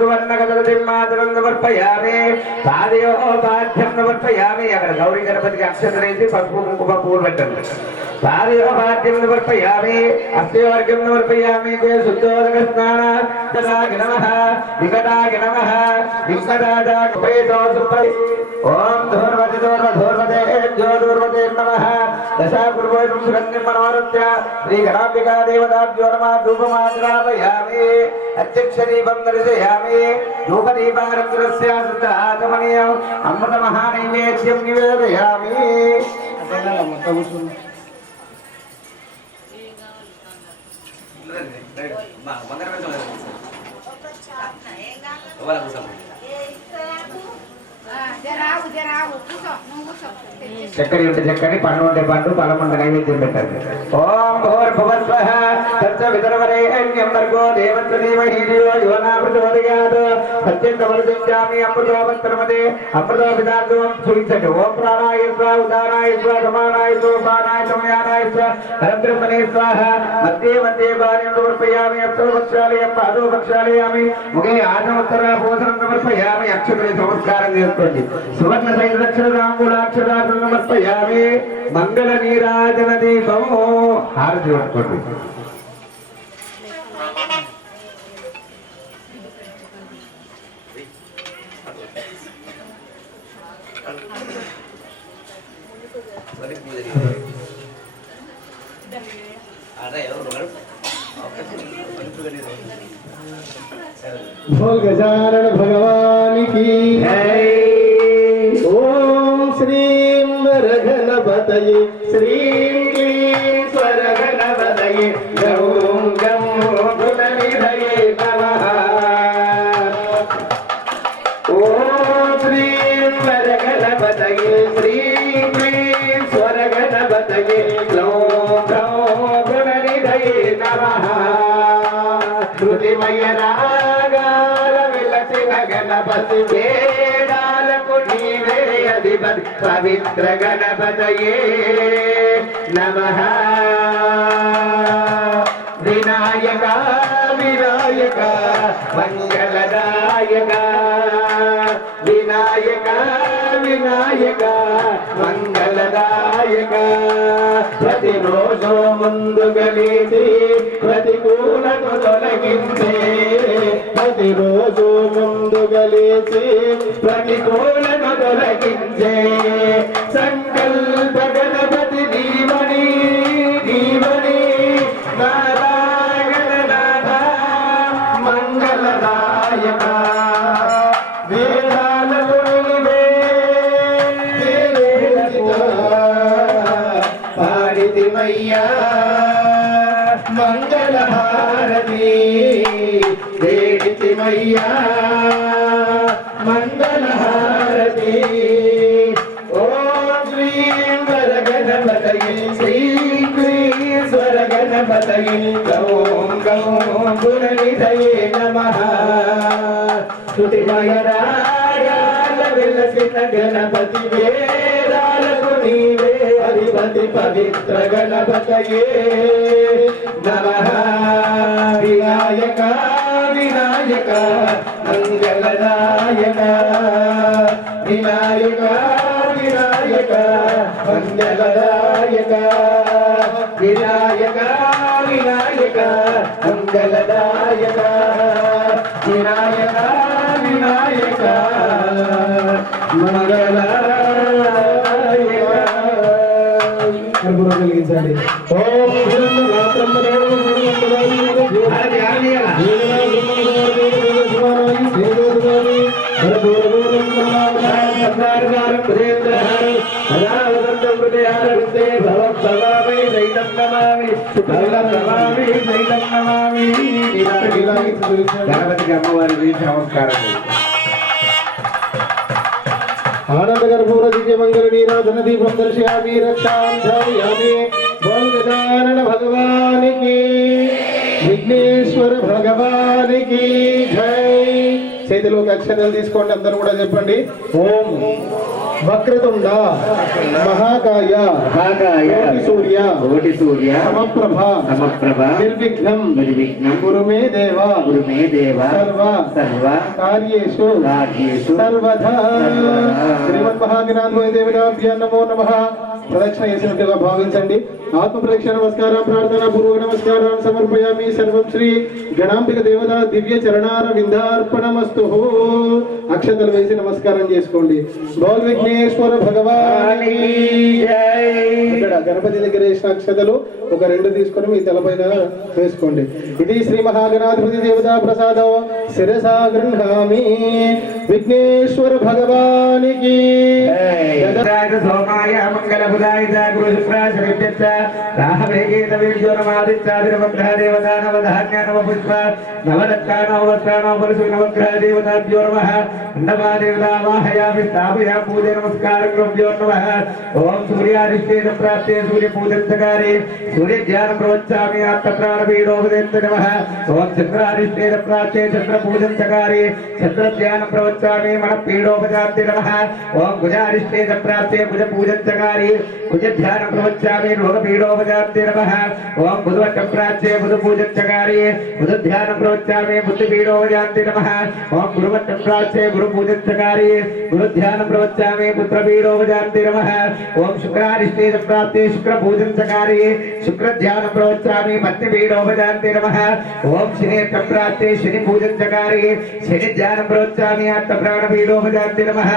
సువర్ణకదలిమాతరం సమర్పయామి పాదయోపాధ్యం సమర్పయామి అక్కడ గౌరీ గణపతికి అక్షతలు వేసి పసుపు కుంకుమ పువ్వులు పెట్టండి పాదయోపాధ్యం సమర్పయామి అస్యవర్గం సమర్పయామి శుద్ధోదక స్నాన తదాగి నమః వికటాగి నమః విఘ్నరాజాయ ఓం ధూర్వతి ధూర్వతే ధూర్వతే నమః దశాకుర్వైతం సుగంధిర్మనోరత్య శ్రీ గణాంబికా దేవతాభ్యో నమః ధూపమాగ్రాపయామి అధ్యక్షదీపం దర్శయామి ధూపదీపారంధ్రస్య శుద్ధాగమనీయం అమృత మహానైవేద్యం నివేదయామి. చక్కని ఉంటే చక్కని పండు ఉంటే పండు ఫలం ఉంటే నైవేద్యం పెట్టండి. ఓం భూర్భువస్వః తత్సవితుర్వరేణ్యం భర్గో దేవస్య ధీమహి ధియో యో న ప్రచోదయాత్ సత్యంతమరుజామి అమృతోపత్రమదే అమృతో విదార్థం చూయించండి. ఓం ప్రాణాయ స్వాహ ఉదానాయ స్వాహ సమానాయ స్వాహ పానాయ సమయానాయ స్వాహ పరబ్రహ్మణే స్వాహ మధ్యే మధ్యే భార్యం సమర్పయామి అప్సవక్షాలయం పాదోపక్షాలయామి ముఖే ఆనోత్తర భోజనం సమర్పయామి అక్షతలే నమస్కారం చేసుకోండి. సువర్ణ సైన దక్షిణాంగులాక్షరాలు సమర్పయామి మంగళ నీరాజన దీపము హారతి పట్టుకోండి. बोल गजानन भगवान की जय। ओम श्रीं वरगणपतये श्रीं क्लीं स्वरगणपतये गौं गं गुणनिधये नमः। ओम श्रीं वरगणपतये श्रीं क्लीं स्वरगणपतये गौं गं गुणनिधये नमः। श्रुतिमय रागाल विलसिन गणपति वेदाలకు నీవే అధిపతి పవిత్ర గణపతయే నమః. వినాయక వినాయక మంగళదాయక వినాయక వినాయక మంగళదాయక ప్రతిరోజు ముందుగలేసి ప్రతికూలను తొలగించే ప్రతిరోజు ముందుగలేసి ప్రతికూలను తొలగించే సంకల్ప గణపతి దీవని దీవని నారాయణ నాథ మంగళదాయక వేదాలలో పాడితిమయ్యా మంగళహారతి వేడితిమయ్యా మంగళహారతి. ఓం శ్రీం వరగణపతయే శ్రీం క్లీం స్వరగణపతయే గౌం గౌం గుణనిధయే నమః. స్తుతిమయ రాగాల విలసిత గణపతి వేదాలకు నీవే అధిపతి పవిత్ర గణపతయే నమః. వినాయక వినాయక మంగళదాయక వినాయక వినాయక మంగళదాయక వినాయక వినాయక మంగళదాయక వినాయక వినాయక మంగళదాయక. కలిగించండి. ఓం గణపతికి అమ్మవారి నమస్కారం. आनंद कर्पूर दिव्य मंगल नीराधन दीपम दर्शयामि रक्षां धारयामि. बोल गजानन भगवान की विघ्नेश्वर भगवान की जय. చేతిలోకి అక్షరాలు తీసుకోండి. అందరూ కూడా చెప్పండి. ఓం వక్రతుండ మహాకాయ కోటి సూర్య సమప్రభ నిర్విఘ్నం కురు మే దేవ సర్వ కార్యేషు సర్వదా. శ్రీమన్ మహాగణాధిపతి దేవతాభ్యో నమో నమః. ప్రదక్షిణ చేసినట్టుగా భావించండి. ఆత్మ ప్రదక్షిణ నమస్కారం ప్రార్థన పూర్వక నమస్కారాన్ని సమర్పయామి. సర్వం శ్రీ గణాంబిక దేవత దివ్య చరణార విందార్పణమస్తు. అక్షతలు వేసి నమస్కారం చేసుకోండి. గౌర విఘ్నేశ్వర భగవాన్ ఇక్కడ గణపతి దగ్గర వేసిన అక్షతలు ఒక 2 తీసుకొని మీ తలపైన వేసుకోండి. ఇది శ్రీ మహాగణాధిపతి దేవతా ప్రసాదం శిరసా గృహామి. విఘ్నేశ్వర భగవానికి సోమాయ మంగళ బుధాయ గురు శుక్రాశ రాహవేగేత వీర్యోనమాదిత్యాదినవగ్రహ దేవతా నవధాన్య నవ పుష్ప నవదత్తా నవవస్త్ర నవపరుషు నవగ్రహ దేవతాభ్యో నమః. అన్నమా దేవతా వాహయామి స్థాపయా పూజ నమస్కారభ్యో నమః. ఓం సూర్యాధిష్ఠేన ప్రాప్తే సూర్య పూజంతకారి సూర్య ధ్యానం ప్రవచ్చామి ఆత్మప్రాణపీడోపదేంత నమః. ఓం చంద్రాధిష్ఠేన ప్రాప్తే చంద్ర పూజంతకారి చంద్ర ధ్యానం ప్రవచ్చామి మన పీడోపజాంతి నమః. ఓం కుజాధిష్ఠేన ప్రాప్తే కుజ పూజంతకారి కుజ ధ్యానం ప్రవచ్చామి రోగ పీడోపజాంతి నమః. ఓం బుధవట్టం ప్రాప్తే బుధ పూజంతకారి బుధ ధ్యానం ప్రవచ్చామి బుద్ధి పీడోపజాంతి నమః. ఓం గురువట్టం ప్రాప్తే గురు పూజంతకారి గురు ధ్యానం ప్రవచ్చామి పుత్ర పీడోపజాంతి నమః. ఓం శుక్రాధిష్ఠేన ప్రాప్తే శుక్ర పూజంతకారి శుక్ర ధ్యానం ప్రవచ్చామి మత్తి పీడోపజాంతి నమః. ఓం శనేత్రం ప్రాప్తే శని పూజంతకారి శని ధ్యానం ప్రవచ్చామి అత్త ప్రాణ పీడోపజాంతి నమః.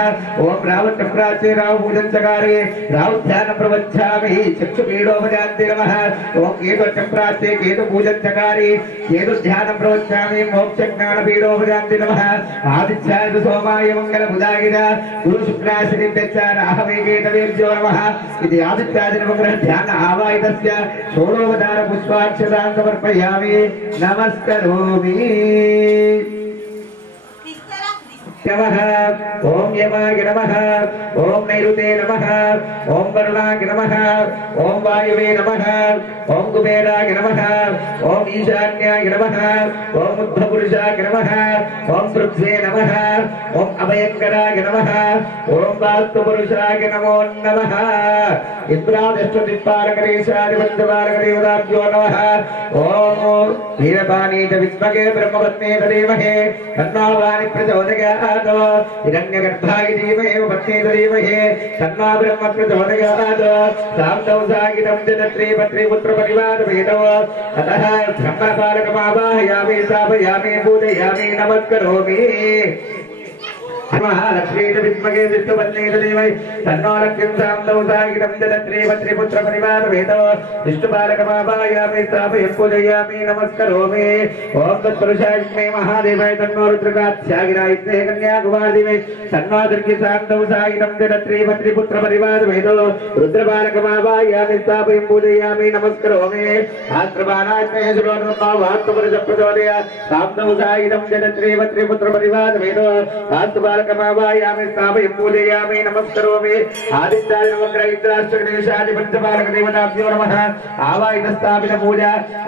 ఓం రావట్టం ప్రాప్తే రావు పూజంతకారి రావు ధ్యానం ప్రవచ్చామి చక్షు పీడోపజాంతి నమః. ఓం కేతువట్టం ప్రాప్తే కేతు పూజంతకారి కేతు ధ్యానం ప్రవచ్చామి మోక్ష జ్ఞాన పీడోపజాంతి నమః. ఆదిత్యాయ సోమాయ మంగళ బుధాయ గురు శుక్రాశని రాహవేగేత వీర్యో నమః. ఇది ఆదిత్యాది నవగ్రహ ధ్యాన ఆవాహితస్య షోడోపచార పుష్పాక్షతాన్ సమర్పయామి నమస్కరోమి. నమః. ఓం యమాయ నమః. ఓం నైరుతే నమః. ఓం వరుణాయ నమః. ఓం వాయువే నమః. ఓం కుబేరాయ నమః. ఓం ఈశాన్యాయ నమః. ఓం బుద్ధపురుషాయ నమః. ఓం పృథ్వే నమః. ఓం అభయంకరాయ నమః. ఓం వాస్తుపురుషాయ నమో నమః. ఇంద్రాదష్టదిక్పాలకరేశాదిపంచపాలకదేవతాభ్యో నమః. ఓం వీరపాణీత విద్మగే బ్రహ్మపత్నేత ధీమహి తన్నో వాణి ప్రచోదయాత్. హిరణ్యగర్భాయ ధీమహి పత్నేత ధీమహి తన్నో బ్రహ్మ ప్రచోదయాత్. సాంతౌసాగితం జనత్రీ పత్రి పుత్ర పరివార వేదో అతః బ్రహ్మపాలకమావాహయామి స్థాపయామి పూజయామి నమస్కరోమి. మహాలక్ష్మీ విద్మగే విష్ణుపత్నేత ధీమహి తన్నో లక్ష్మీం సాంతౌసాగితం జనత్రీ పత్రి పుత్ర పరివార వేదో విష్ణుపాలకమావాహయామి స్థాపయామి పూజయామి నమస్కరోమి. ఓం తత్పురుషాయ విద్మహే మహాదేవాయ తన్నో రుద్రకాధ్యాగిరాయ విద్మహే కన్యాకుమారీ తన్నో దుర్గి సాంతౌసాగితం జనత్రీ పత్రి పుత్ర పరివార వేదో రుద్రపాలకమావాహయామి స్థాపయామి పూజయామి నమస్కరోమి. ఆస్త్రబాణాయ విద్మహే సురోర్ణమా వాస్తుపురుష ప్రచోదయాత్ సాంతౌసాగితం జనత్రీ పత్రి పుత్ర పరివార వేదో ఆస్తుపాలకమావాహయామి స్థాపయామి పూజయామి నమస్కరోమి. ఆదిత్యాది నవగ్రహ ఇంద్రాష్టగణేశాది పంచపాలక దేవతాభ్యో నమః. ఆవాహిత స్థాపిత పూజ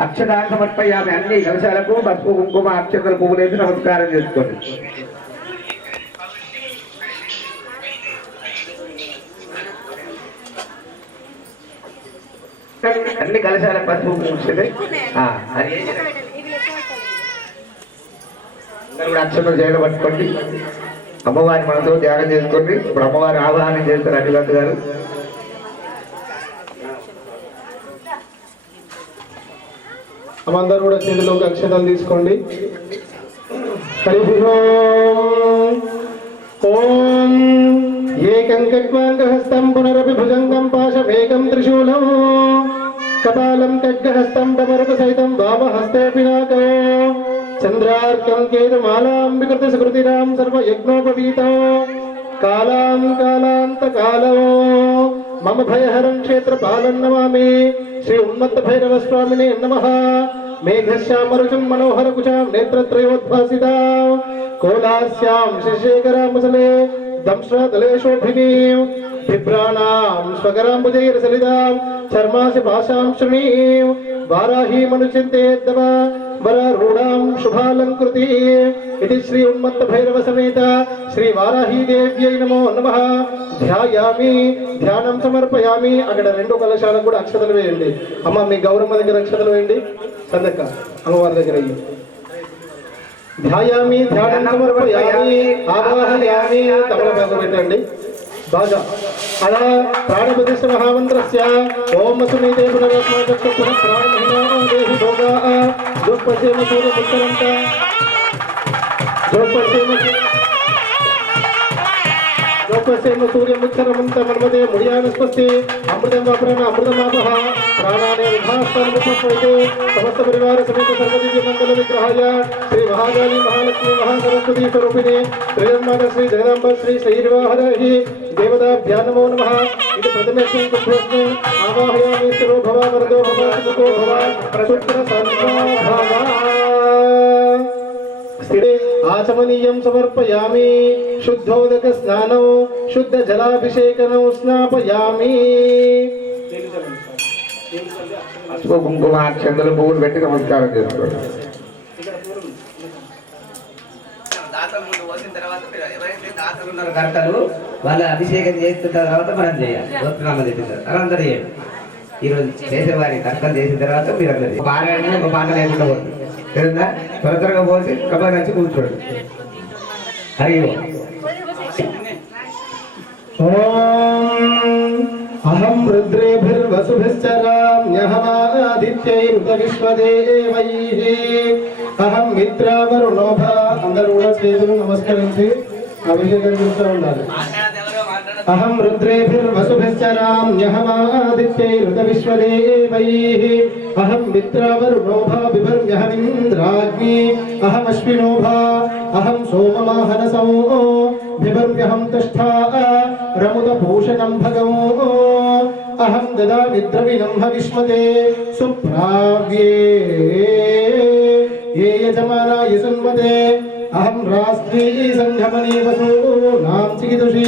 అక్షతాన్ని సమర్పయామి. అన్ని కలశాలకు పసుపు కుంకుమ అక్షతలు పువ్వులేసి నమస్కారం చేసుకోండి. అన్ని కలశాలకు పసుపు కుంకుమ అక్షతలు చేయడం పట్టుకోండి. అమ్మవారి మనతో ధ్యానం చేసుకోండి. ఇప్పుడు అమ్మవారి ఆవాహనం చేస్తారు అనివంత్ గారు. అందరూ కూడా చేతిలోకి అక్షతలు తీసుకోండి. హరి ఓం. ఓం ఏకం ఖడ్గాంగహస్తం పునరపి భుజంగం పాశమేకం త్రిశూలం కపాలం ఖడ్గహస్తం డమరుక సహితం వామహస్తే పినాకో చంద్రార్కం కేతుమాలాం వికృత సుకృతిరాం సర్వయజ్ఞోపవీతో కాలాం కాలాంతకాలో మమ భయహరం క్షేత్రపాలం నమామి. శ్రీ ఉన్మత్త భైరవ స్వామినే నమః. మేఘశ్యామరుచం మనోహర కుచాం నేత్రత్రయోద్భాసితా కోలాస్యాం శశేఖరాముసలే దంశ్రదలేశోభినీం बिभ्राणां स्वकराम्बुजैर्सलितां चर्मासि भाषां श्रुणीं वाराहीमनुचिन्तयेद्दव वरारूढां शुभालङ्कृति इति श्री उन्मत्त भैरव समेत श्री वाराही देव्यै नमो नमः ध्यायामि ध्याనం సమర్పయామి అక్కడ రెండు కలశాలకు కూడా అక్షతలు వేయండి అమ్మ మీ గౌరమ్మ దగ్గర అక్షతలు వేయండి సందక్క అమ్మవారి దగ్గర ధ్యాయామి ధ్యానం సమర్పయామి ఆవాహయామి తమలపాకు పెట్టండి బాగా అలా ప్రాణప్రతిష్ఠ మహామంత్రస్య ఓం సుమీతే పునరాత్మచక్షు పునః ప్రాణమహిమా దేహి భోగా జోపసేమ సూర్యముత్తరంత జోపసేమ సూర్యముత్తరమంత మన్మదే ముడియానస్పస్తి అమృతం వాప్రణ అమృతమాపః ప్రాణానే విభాస్తానుపైతే సమస్త పరివార సమేత సర్వదివ్య మంగళ విగ్రహాయ శ్రీ మహాకాళి మహాలక్ష్మి మహాసరస్వతి స్వరూపిణి శ్రీజన్మాత శ్రీ జగదాంబ శ్రీ శ్రీనివాహరహి దేవతాభ్యా నమో నమః ఇది ప్రథమేస్మిన్ కుష్ఠోస్మిన్ ఆవాహయామి స్థిరో భవ వరదో భవ సుఖో భవ ప్రశుద్ధ సంభవ స్థిరే ఆచమనీయం సమర్పయామి శుద్ధోదక స్నానం శుద్ధ జలాభిషేకం స్నాపయామి పసుపు కుంకుమ అక్షంతలు పువ్వులు పెట్టి నమస్కారం చేసుకోండి. కర్తలు వాళ్ళ అభిషేకం చేస్తున్న తర్వాత మనం చేయాలి. గోత్రనామ చెప్పిన తర్వాత చేయండి. ఈరోజు చేసేవారి కర్తలు చేసిన తర్వాత మీరు అందరు పారాయణ ఒక పాట లేకుండా పోతుంది తెలుందా త్వర త్వరగా పోసి కబర్ వచ్చి కూర్చోండి. హరి అహం రుద్రేభిర్వసుభిశ్చరామ్యహమాదిత్యైరుత విశ్వదేవైః అహం మిత్రావరుణోభ అందరూ కూడా చేతులు నమస్కరించి అభిషేకం చేస్తూ ఉండాలి. అహం రుద్రేభిర్వసుభిశ్చరామ్యహమాదిత్యైరుత విశ్వదేవైః అహం మిత్రావరుణోభ బిభర్మ్యహమింద్రాగ్ని అహమశ్వినోభ అహం సోమమాహనసౌ బిభర్మ్యహం తిష్ఠా రముదభూషణం భగో అహం దదామి ద్రవిణం హవిష్మతే సుప్రావ్యే ఏ యజమానాయ సున్వతే అహం రాష్ట్రీ సంఘమనీ వసూనాం చికితుషీ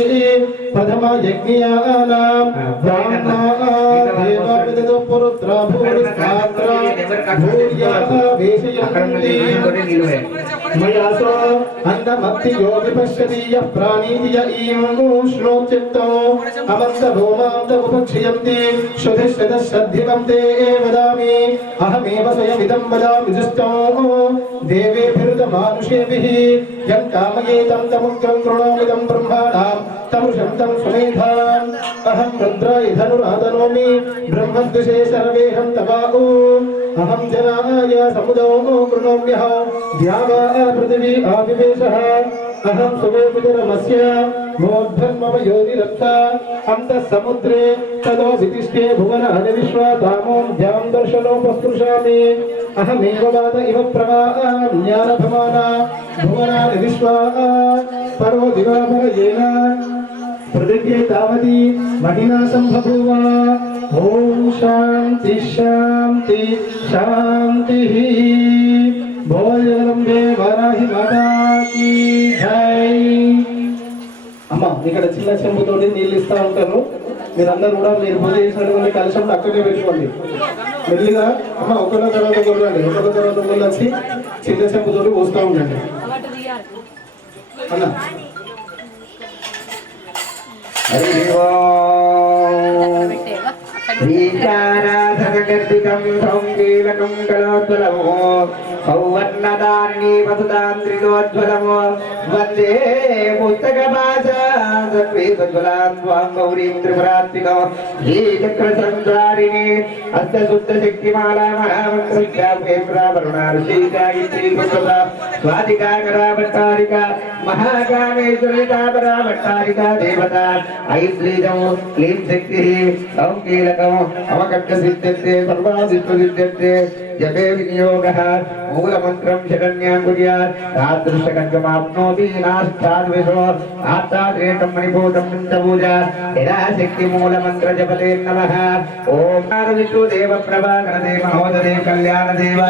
ప్రథమ యజ్ఞయానాం బ్రాహ్మణా దేవా విదతో పురుత్రా భూరిస్తాత్రా భూర్యా వేషయంతి మయాసో అన్నమత్తి యోగి పశ్యతి యః ప్రాణీతి య ఈం శ్లోచిత్తో అమంత భూమాంత ఉపక్షయంతి శుధిశ్రద శ్రద్ధివం తే వదామి అహమేవ స్వయమిదం వదామి జుష్టో దేవేభిరుత మానుషేభిః యం కామయేతం తముగ్రం కృణోమిదం బ్రహ్మాణాం తమృషం తం సుమేధాం అహం రుద్రాయ ధనురాదనోమి బ్రహ్మద్విషే సర్వేహం తవాఊ అహం జనాయ సముదో కృణోమ్యః ద్యావా పృథివీ ఆవివేశః అహం సువేపితరమస్య మోద్ధన్మమ యోనిరప్త అంతః సముద్రే తదో వితిష్ఠే భువనాని విశ్వాధామోం ధ్యాం దర్శనోపస్పృశామి అహమేవ వాత ఇవ ప్రవాహ్యానభమానా భువనాని విశ్వా పర్వో దివాపరయేన పృథివ్యై తావతి మహినా సంబభూవ ఓం శాంతి శాంతి శాంతి భోజనంబే వారాహి మాతా కీ జై. అమ్మ ఇక్కడ చిన్న చెంబుతోటి నీళ్ళు ఇస్తా ఉంటాను, మీరందరూ కూడా మీరు పూజ చేసినటువంటి కలశం అక్కడే పెట్టుకోండి. మెల్లిగా అమ్మ ఒకళ్ళ తర్వాత కొనండి, ఒకళ్ళ తర్వాత ఒకళ్ళు వచ్చి చిన్న చెంబుతోటి పోస్తూ ఉండండి అన్న. హరి ఓం శ్రీచారాధనగర్భితం సౌంకీలకం కళోజ్వలమో సౌవర్ణదారిణీ వసుదాంద్రికోజ్వలమో వందే పుస్తకభాషాజ్వలాం త్వాం గౌరీం త్రిపురాత్మికో శ్రీచక్రసంసారిణి హస్తశుద్ధశక్తిమాలా మహామంత్రవరుణారుషీకాయిత్రీ స్వాతికాకరాభట్టారిక మహాకామేశ్వరితాపరాభట్టారిక దేవత ఐశ్రీజం క్లీం శక్తి సౌకీలకం అవకర్క సిద్ధ్యతే సర్వాసిత్వ సిద్ధ్యతే जपे विनियोगः मूलमन्त्रं शरण्यां कुर्यात् तादृशकर्ममाप्नोति नाष्टाद्विषो आत्ताद्रेतं मणिभूतं पञ्चभूजा यदा शक्तिमूलमन्त्रजपते नमः ॐ विष्णुदेव प्रभाकरदेव महोदरे कल्याणदेव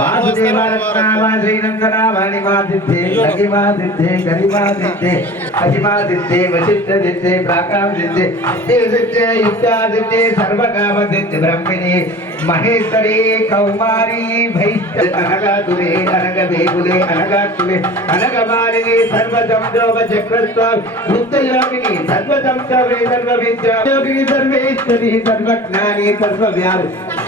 वासुदेव रत्नावा श्रीरङ्गनावा निवासिद्धे लघिवासिद्धे गरिवासिद्धे अहिमादिद्धे वसिष्ठदिद्धे प्राकामदिद्धे सिद्धे युक्तादिद्धे सर्वकामदिद्धे ब्रह्मिणी महेश्वरी कौमारी भैष्ठ अनगातुले अनगवेगुले अनगातुले अनगमालिनी सर्वसंजोग चक्रस्वामी भूतयोगिनी सर्वसंजोगे सर्वविद्या योगिनी सर्वेश्वरी सर्वज्ञानी सर्वव्यापी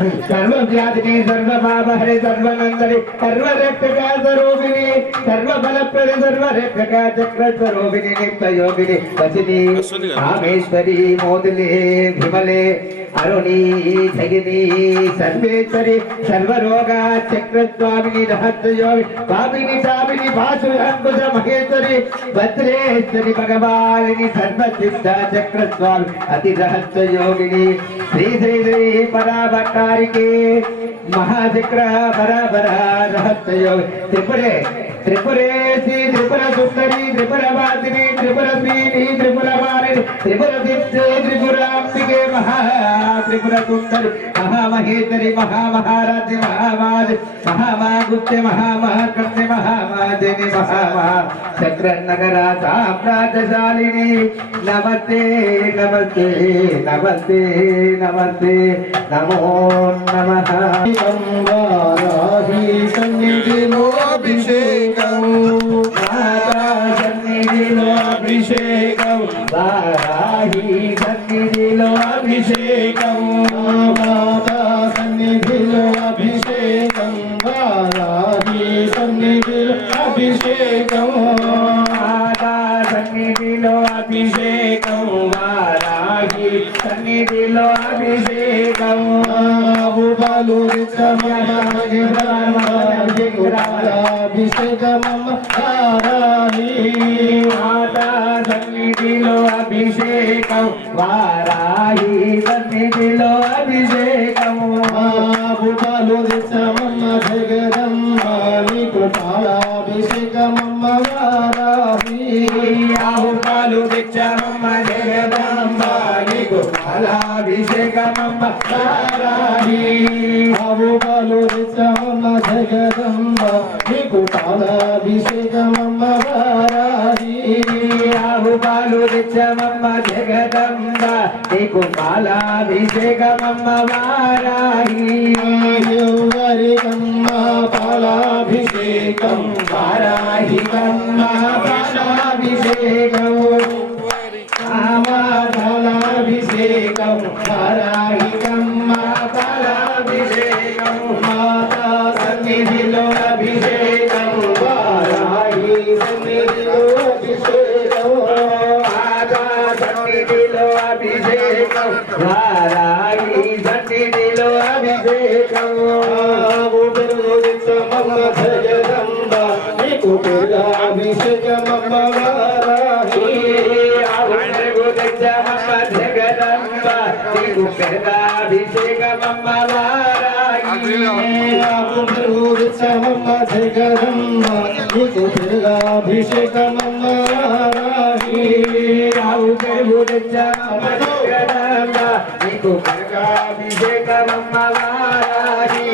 सर्वव्याधिनी सर्वपापहरे सर्वनंदनी सर्वरक्षका स्वरूपिणी सर्वबलप्रदे सर्वरक्षका चक्रस्वरूपिणी नित्ययोगिनी वसिनी कामेश्वरी मोदले विमले अरुणी जगिनी सर्वेश्वरी सर्वरोगा चक्रस्वामिनी रहस्ययोगिनी पापिनी चापिनी भासुरंकुश महेश्वरी भद्रेश्वरी भगवालिनी सर्वसिद्ध चक्रस्वामी अति रहस्ययोगिनी श्री श्री श्री पराभट्टारिके महाचक्र बराबर रहस्ययोग त्रिपुरे त्रिपुरेशी त्रिपुर सुंदरी त्रिपुर वादिनी त्रिपुर श्रीनी त्रिपुर मालिनी त्रिपुर दित्ते त्रिपुरांबिके महा त्रिपुर सुंदरी महामहेश्वरी महामहाराज्य महामाद महामागुप्ते महामहाकन्ये महामादिनी महामहा चक्र नगरा साम्राज्यशालिनी नमस्ते नमस्ते नमस्ते नमस्ते नमो नमः वाराही सन्निधिलो अभिषेकं माता सन्निधिलो अभिषेकं वाराही सन्निधिलो अभिषेकं माता सन्निधिलो अभिषेकं वाराही सन्निधिलो अभिषेकं माता सन्निधिलो अभिषेकं वाराही सन्निधिलो अभिषेकं अभिषेकमं वाराही माता सन्निधिलो अभिषेकं वाराही सन्निधिलो अभिषेकं भूपालोदितमं जगदम्बा कृपालाभिषेकमं वाराही आहुपालोदितमं जगदम्बा कृपालाभिषेकमं वाराही आहुपालोदितमं जगदम्बा कृपालाभिषेकमं वाराही आहुपालोदितमं जगदम्बा कृपालाभिषेकमं वाराही योगरिकम्मा पालाभिषेकं वाराही कम्मा पालाभिषेकं पालाभिषेकं वाराही कम्मा पालाभिषेकं माता सन्निधिलो अभिषेकं वाराही सन्निधिलो अभिषेकं माता सन्निधिलो अभिषेकं वाराही सन्निधिलो अभिषेकं जगदम्बा अभिषेकमं वाराही जगदम्बा अभिषेकमं वाराही अभिषेकमं वाराही अभिषेकमं वाराही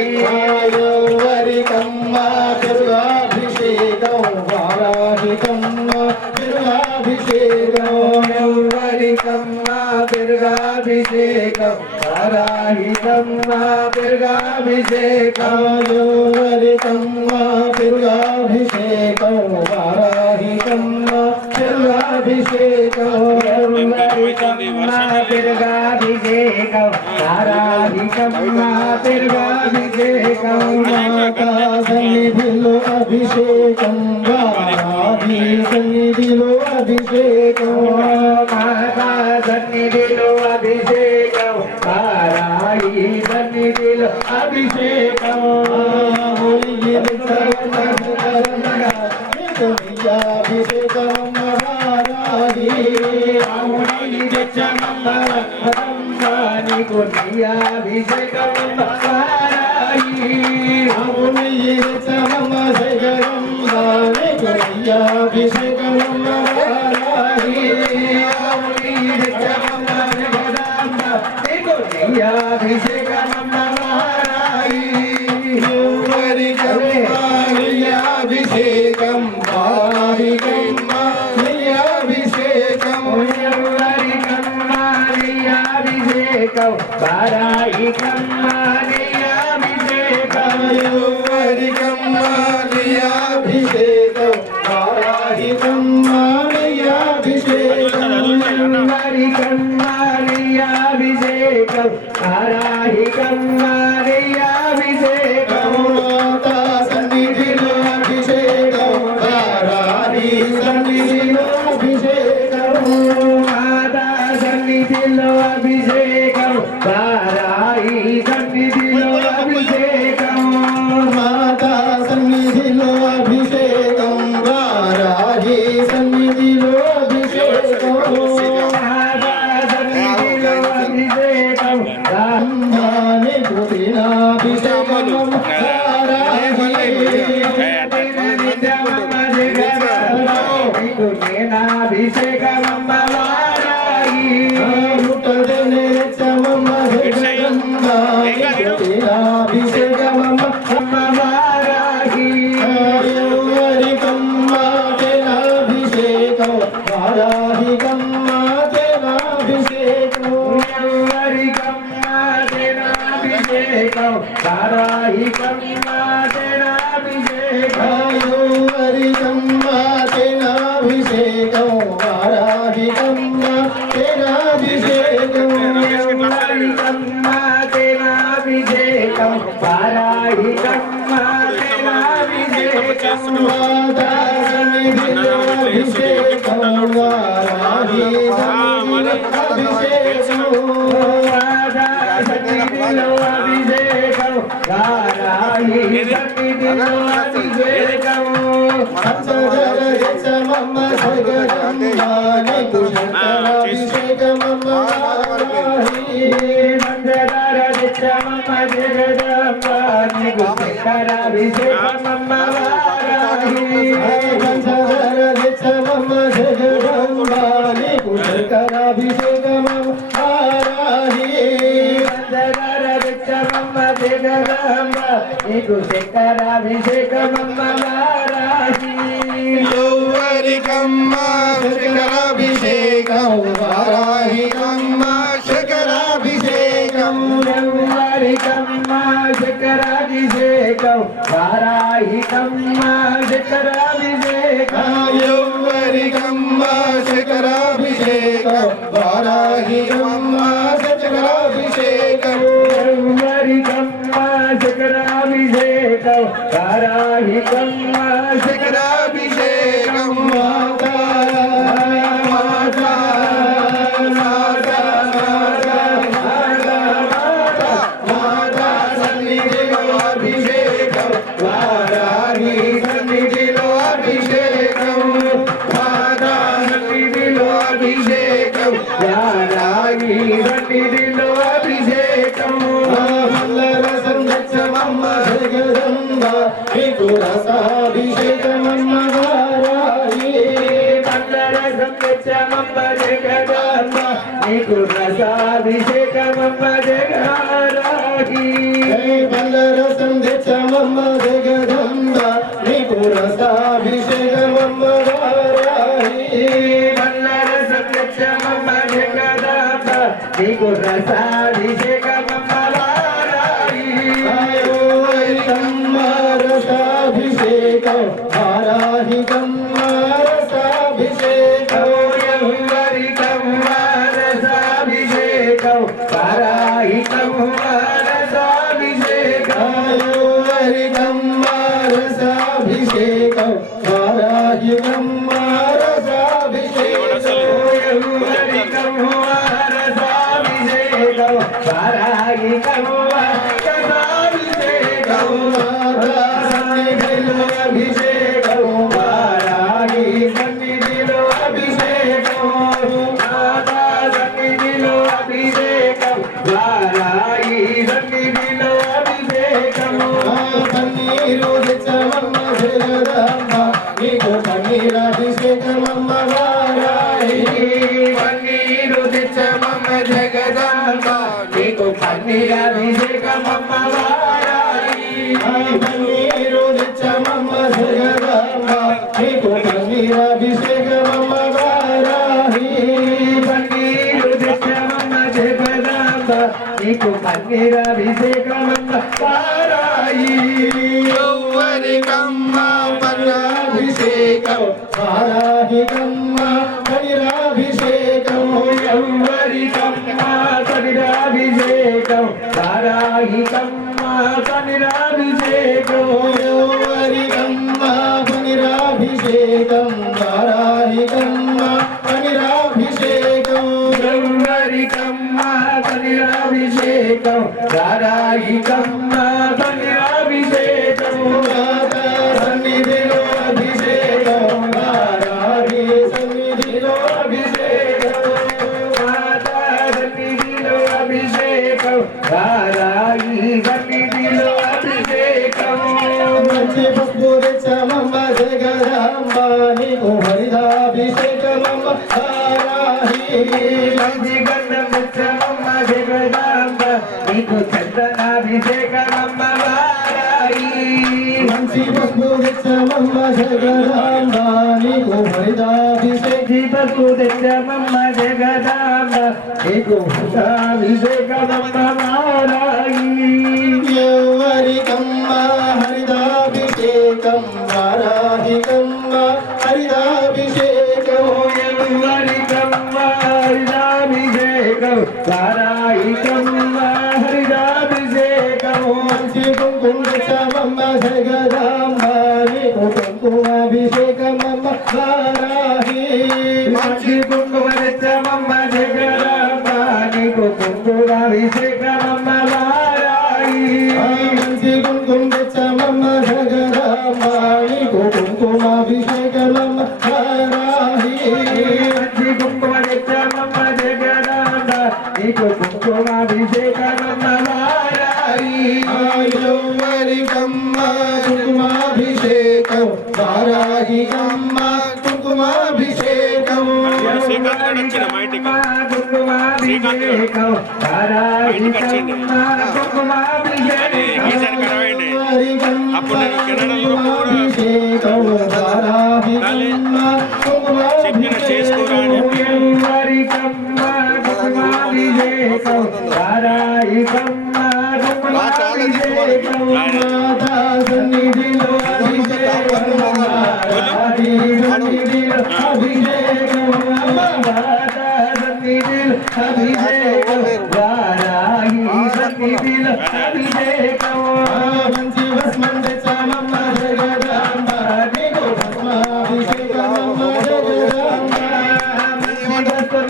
योगरिकम्मा दुर्गाभिषेकं वाराही कम्मा दुर्गाभिषेकं यौवरिकम्मा दुर्गाभिषेकं वाराही कम्मा दुर्गाभिषेकं योगरिकम्मा दुर्गाभिषेकं वाराही कम्मा दुर्गाभिषेकं यौवरिकम्मा दुर्गाभिषेकं वाराही कम्मा दुर्गाभिषेकं माता सन्निधिलो अभिषेकं वाराही सन्निधिलो अभिषेकं माता सन्निधिलो अभिषेकं वाराही सन्निधिलो अभिषेकं अभिषेकं वाराही अभिषेकं वाराही అభిషేకం అభిషేకం పన్నీరాభిషేకమమ్మ వారాహి పన్నీరు తెచ్చమమ్మ జగదాంబ నీకు పన్నీరాభిషేకమమ్మ వారాయి పన్నీరు తెచ్చమమ్మ జగదాంబ నీకు పన్నీరాభిషేకమమ్మ వారాహి పన్నీరు తెచ్చమమ్మ జగదాంబ నీకు పన్నీరాభిషేకమమ్మ వారాయి యౌవనికమ్మ పన్నాభిషేకం వారాహికమ్మ పనిరాభిషేకం యౌవనికమ్మ పనిరాభిషేకం వారాహికమ్మ పనిరాభిషేకం యౌవనికమ్మ పనిరాభిషేకం వారాహికమ్మ పనిరాభిషేకం యౌవనికమ్మ పనిరాభిషేకం వారాహికమ్మ పనిరాభిషేకం మాతా సన్నిధిలో అభిషేకం వారాహి సన్నిధిలో అభిషేకం మాతా సన్నిధిలో అభిషేకం వారాయి సన్నిధిలో అభిషేకం మంచి పప్పు తెచ్చమమ్మ జగదాంబ నీకు హరిదాభిషేకమమ్మ వారాహి మంచి గంధం తెచ్చమమ్మ జగదాంబ నీకు చందనాభిషేకమమ్మ వారాయి మంచి పప్పు తెచ్చమమ్మ జగదాంబ నీకు హరిదాభిషేకం దీపకు తెచ్చమమ్మ జగదాంబ నీకు అభిషేకమమ్మ వారాయి యౌవనికమ్మ హరిదాభిషేకం వారాహికమ్మ హరిదాభిషేకం యౌవనికమ్మ హరిదాభిషేకం వారాయికమ్మ హరిదాభిషేకం మంచి కుంకుమ తెచ్చమమ్మ జగదాంబ నీకు కుంకుమాభిషేకమమ్మ వారాహి మంచి కుంకుమ తెచ్చమమ్మ జగదాంబ నీకు కుంకుమాభిషేకమమ్మ వారాయి మంచి కుంకుమ తెచ్చమమ్మ జగదాంబ నీకు కుంకుమాభిషేకమమ్మ వారాహి మంచి కుంకుమ తెచ్చమమ్మ జగదాంబ నీకు కుంకుమాభిషేకమమ్మ వారాయి యౌవనికమ్మ కుంకుమాభిషేకం వారాహికమ్మ కుంకుమాభిషేకం కుంకుమాభిషేకం వారాయికమ్మ కుంకుమాభిషేకం అప్పుడు నేను కెనడాలో కుంకుమాభిషేకం వారాహికమ్మ చెప్పిన చేసుకోరా అని చెప్పి యౌవనికమ్మ కుంకుమాభిషేకం వారాయికమ్మ కుంకుమాభిషేకం మాతా సన్నిధిలో అభిషేకం వారాహి సన్నిధిలో అభిషేకం మాతా సన్నిధిలో అభిషేకం వారాయి సన్నిధిలో అభిషేకం మంచి భస్మం తెచ్చమమ్మ జగదాంబ నీకు భస్మాభిషేకమమ్మ జగదాంబ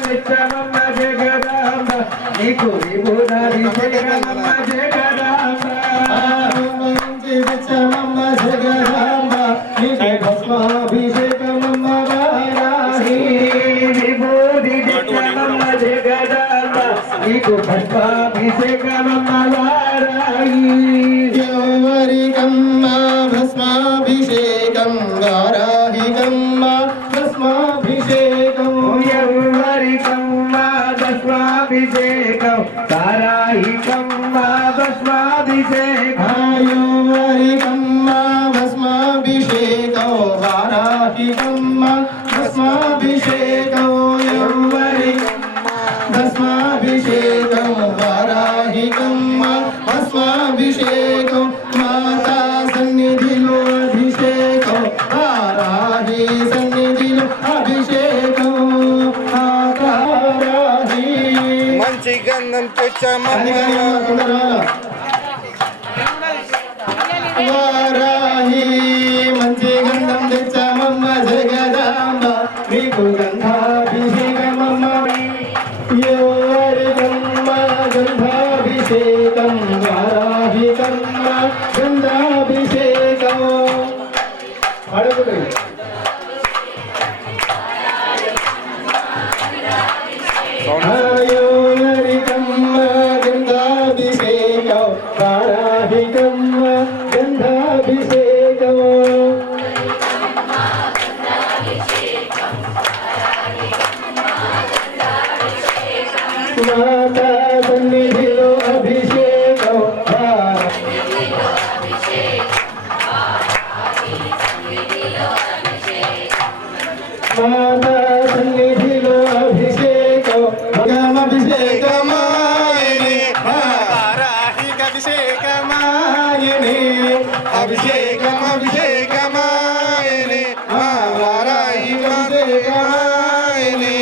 తెచ్చమమ్మ జగదాంబ నీకు విభూతాభిషేకమమ్మ జగదాంబ మంచి తెచ్చమమ్మ జగదాంబ నీకు భస్మాభిషేకమమ్మ వారాహి విభూతి తెచ్చమమ్మ జగదాంబ నీకు భస్మాభిషేకమమ్మ వారాయి యౌవనికమ్మ భస్మాభిషేకం వారాహికమ్మ భస్మాభిషేకం యౌవనికమ్మ భస్మాభిషేకం వారాయికమ్మ భస్మాభిషేకం యౌవనికమ్మ భస్మాభిషేకం వారాహికమ్మ భస్మాభిషేకం యౌవనికమ్మ భస్మాభిషేకం వారాహికమ్మ భస్మాభిషేకం మాతా సన్నిధిలో అభిషేకం వారాహి సన్నిధిలో అభిషేకం మాతా వారాహి మంచి గంధం తెచ్చామమ్మ వారాహి మంచి గంధం తెచ్చామమ్మ జగదాంబ నీకు గంధాభిషేకమమ్మ యౌవనికమ్మ గంధాభిషేకం వారాహికమ్మ గంధాభిషేకం అడుగుడు యౌవనికమ్మ గంధాభిషేకం వారాహికమ్మ గంధాభిషేకం మాతా సన్నిధిలో అభిషేకం మాతా సన్నిధిలో అభిషేకం అభిషేకమాయనే అభిషేకమాయనే అభిషేకం అభిషేకమాయనే వారాయి అభిషేకమాయనే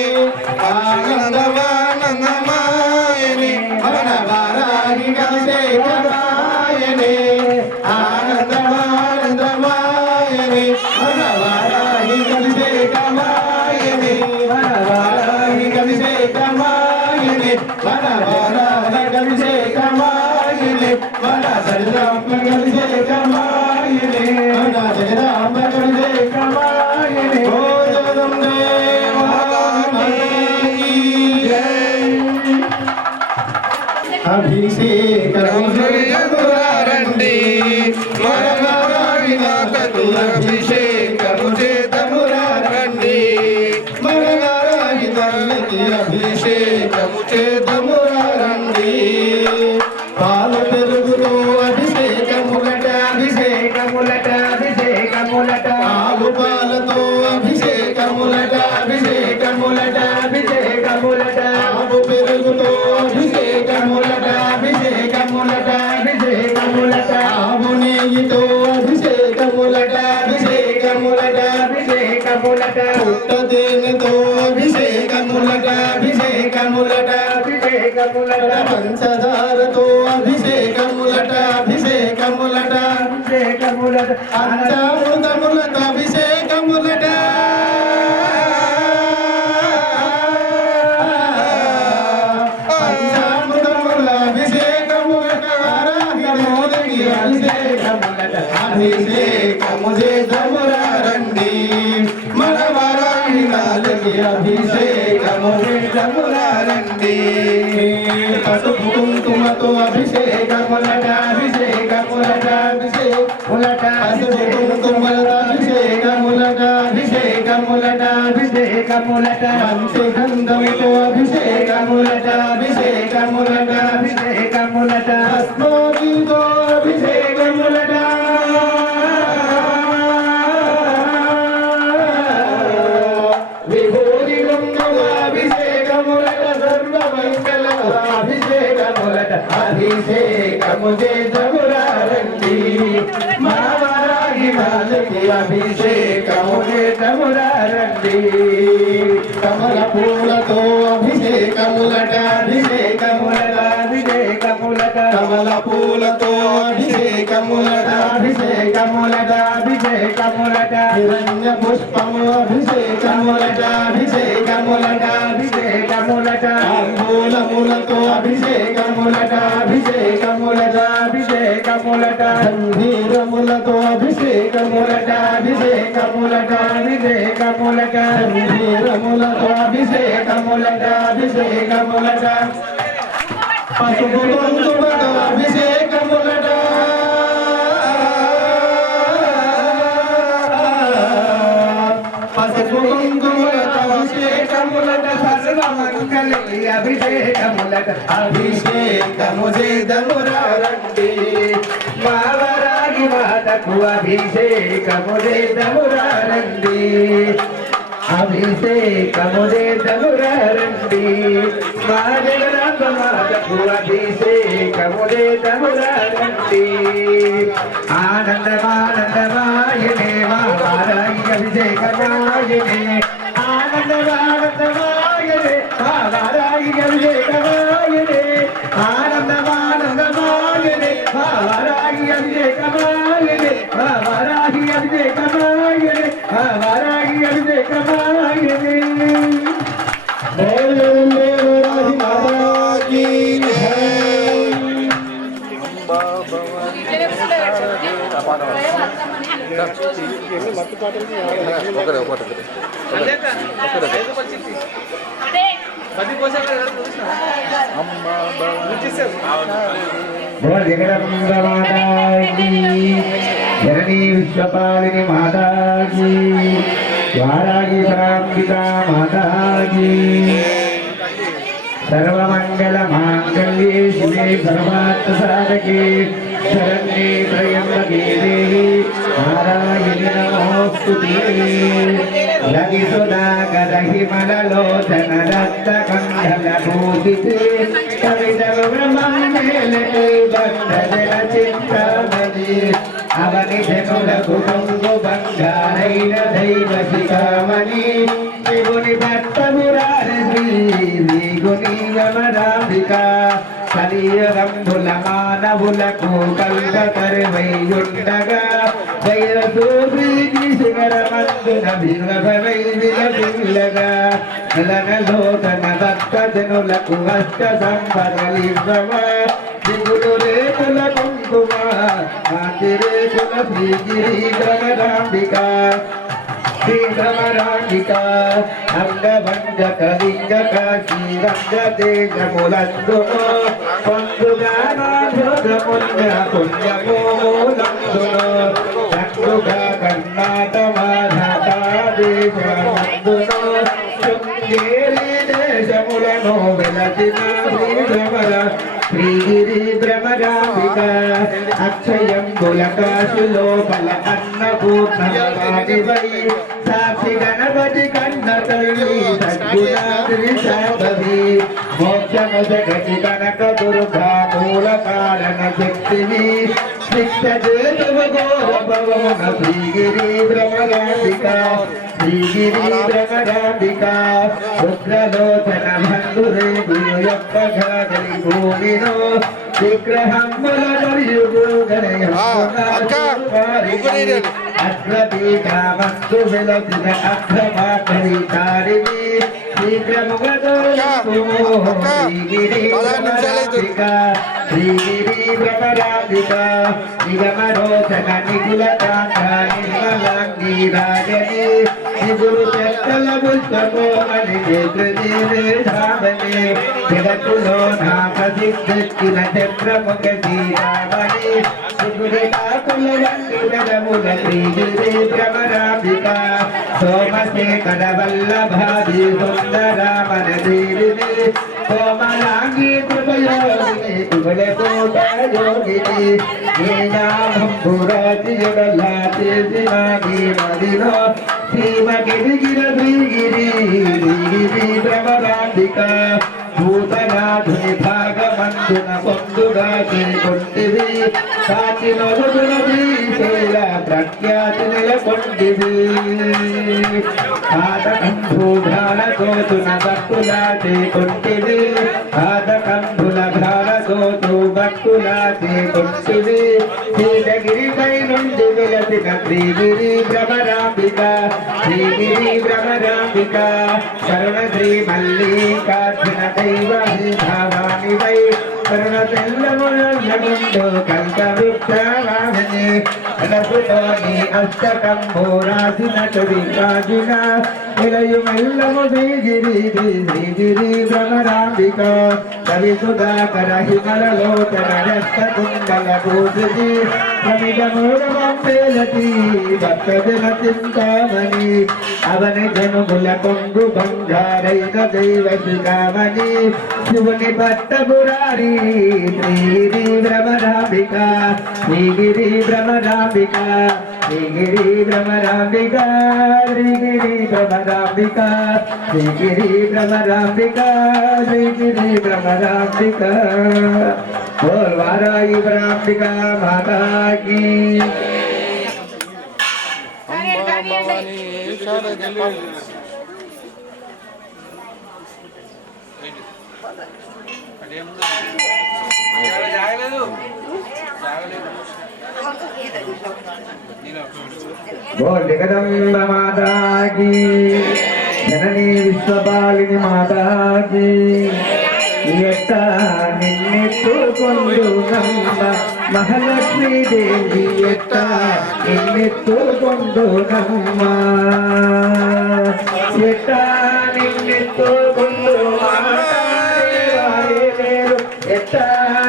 ఆనందమానందమాయనే మన వారాహి అభిషేకమాయనే ఆనందమానందమాయనే మన వారాహి అభిషేకమాయనే మన వారాహి అభిషేకమాయనే మన వారాహి అభిషేకమాయనే మన సరిదాంబ అభిషేకమాయనే మన జగదాంబ అభిషేకమాయనే ఓ జగదంబే మహామాయి జై అభిషేకం రండి మరవారి మాతకు అభిషేకము చేతమురా రండి మరవారి తల్లికి అభిషేకము చేతమురా రండి పాల పెరుగుతో అభిషేకములట అభిషేకములట అభిషేకములట ఆవు పాలతో అభిషేకములట అభిషేకములట అభిషేకములట ఆవు పెరుగుతో అభిషేకములట అభిషేకములట అభిషేకములట ఆవు నెయ్యితో అభిషేకములట అభిషేకములట అభిషేకములట పుట్ట తేనెతో అభిషేకములట అభిషేకములట అభిషేకములట పంచదారతో అభిషేకములట అభిషేకములట అభిషేకములట పంచామృతములతో అభిషేకములట పంచామృతముల అభిషేకములట వారాహిమోదకి అభిషేకములట అభిషేకము చేతమురా రండి మన వారాహిమాలకి అభిషేకము చేతమురా రండి పసుపు కుంకుమతో అభిషేకములట అభిషేకములట అభిషేకములట పసుపు కుంకుమలతో అభిషేకములట అభిషేకములట అభిషేకములట మంచి గంధముతో అభిషేకములట అభిషేకములట అభిషేకములట భస్మోదితో అభిషేకములట విభూతి కుంకుమ అభిషేకములట సర్వమంగళ అభిషేకములట అభిషేకము చేతమురా రండి మావారాగి మాలకి అభిషేకము చేతమురా రండి కమల పూలతో అభిషేకములట అభిషేకములట అభిషేకములట కమల పూలతో అభిషేకములట అభిషేకములట అభిషేకములట హిరణ్య పుష్పము అభిషేకములట అభిషేకములట అభిషేకములట అంబూలములతో అభిషేకములట అభిషేకములట అభిషేకములట గంభీరములతో అభిషేకములట అభిషేకములట అభిషేకములట గంభీరములతో అభిషేకములట అభిషేకములట పసుపు కుంకుమతో అభిషేకములట పసుపు కుంకుమలతో అభిషేకములట సర్వమంగళి అభిషేకములట అభిషేకము చేతమురా రండి మావరాగి మాతకు అభిషేకము చేతమురా రండి అభిషేకము చేతమురా రండి మా జగదాంబ మాతకు అభిషేకము చేతమురా రండి ఆనందమానందమాయనే మా వారాగి అభిషేకమాయనే ఆనందమానందమాయనే మా వారాగి అభిషేకమాయనే ఆనందమానందమాయనే మా వారాగి అభిషేకమాయనే మా వారాగి అభిషేకమాయనే మా వారాగి అభిషేకమాయనే వారాగి మాతాకి जननी विश्वपालिनी माता की वारागी परांबिका माता की सर्वमङ्गलमाङ्गल्ये शिवे सर्वार्थसाधके शरण्ये त्र्यम्बके देवी नारायणि नमोऽस्तुते लघिसुधाकरहिमललोचन रक्तकण्डलभूषिते कवितरुब्रह्मण्येलके बद्धजलचिन्तामणि అవనిధనులకు బంగారైన దైవ శిఖామణి శివుని భక్తమురారి శ్రీగుని యమరాంబిక కలియుగంబుల మానవులకు కల్పతరువైయుండగా జయసూర్యుని శిఖరమందున విరవై విలసిల్లగా నలనలోచన భక్తజనులకు హస్త సంపదలివ్వగా దిగులు రేకుల కుంకుమ కాంతిరేకుల శ్రీగిరి భ్రమరాంబిక శ్రీభ్రమరాంబిక అంగభంగక లింగక శ్రీరంగ దేశములందును పొందుగానాథముల్య పుణ్యమూలందును చంద్రుగా కర్ణాటమాధకాదేశమందును శృంగేరి దేశములను వెలసిన శ్రీభ్రమర శ్రీగిరి భ్రమరాంబిక అక్షయం బులకాశులోపల అన్నపూర్ణవాటివై సాక్షి గణపతి కన్న తల్లి సద్గుణాద్రి శాంభవి మోక్షము జగతి కనక దుర్గా మూల కారణ శక్తిని శిక్ష చేతువ ఘోర భవన శ్రీగిరి భ్రమరాంబిక శ్రీగిరి భ్రమరాంబిక ఉగ్రలోచన బంధురే గురు యొక్క ఘాగలి భూమిలో విగ్రహముల మరియు అగ్రపీఠమందు వెలసిన అగ్రమాకరి తారిణి శీఘ్రముగతో శ్రీగిరి భ్రమరాంబిక శ్రీగిరి భ్రమరాంబిక నిగమరోచన నిగుల కాంత నిర్మలాంగి రాజని నిగులు చెక్కల పుష్పకోమని నేత్రదీర్ఘామని జగత్తులో నా ప్రసిద్ధెక్కిన చంద్రముఖ సీతామణి నిగురి కాకుల వంటి వెదముల శ్రీగిరి భ్రమరాంబిక సోమశేఖర వల్లభాది సుందరామన దేవిని కోమలాంగి కృపయోగిని కుబలకోట యోగిని ఏ నామం పురాజియడలాచి దినాగి మదినో శ్రీమగిరిగిర శ్రీగిరి శ్రీగిరి భ్రమరాంబిక భూతనాథుని భాగమందున పొందుగా చేకొంటివి కాచి నొరుగున శ్రీశైల ప్రఖ్యాతి నెలకొంటివి ఆదకంభూధాల కోతున భక్తులా చేకొంటివి ఆదకంభుల ధార కోతు భక్తులా చేకొంటివి శ్రీగిరిపై నుండి వెలసిన శ్రీగిరి భ్రమరాంబిక శ్రీగిరి భ్రమరాంబిక కరుణ శ్రీ మల్లికార్జున దైవ భావాని వై కరుణ తెల్లముండు కంట విక్షావాహని రఘుతోని అష్టకంభో రాసిన చవికాజిన నిలయు మెల్లము శ్రీగిరి శ్రీగిరి భ్రమరాంబిక కవి సుధాకర హిమలలోచన రక్త కుండల భూషి ప్రమిదమూలమంపేలతి భక్తజన చింతామణి అవని జనుముల కొంగు బంగారైన దైవ శిఖామణి శివుని భట్టపురారి శ్రీగిరి భ్రమరాంబిక శ్రీగిరి భ్రమరాంబిక శ్రీగిరి భ్రమరాంబిక శ్రీగిరి భ్రమరాంబిక శ్రీగిరి భ్రమరాంబిక శ్రీగిరి భ్రమరాంబిక बोल वाराई भ्रांबिका माता की बोल जगदम्ब माता की जननी विश्वपालिनी माता की ఎట్ట నిన్నెత్తుకొండు నమ్మ మహాలక్ష్మీ దేవి ఎట్ట నిన్నెత్తుకొండు నమ్మ ఎట్ట నిన్నెత్తుకొండు ఆటాడేవారేలేరు ఎట్ట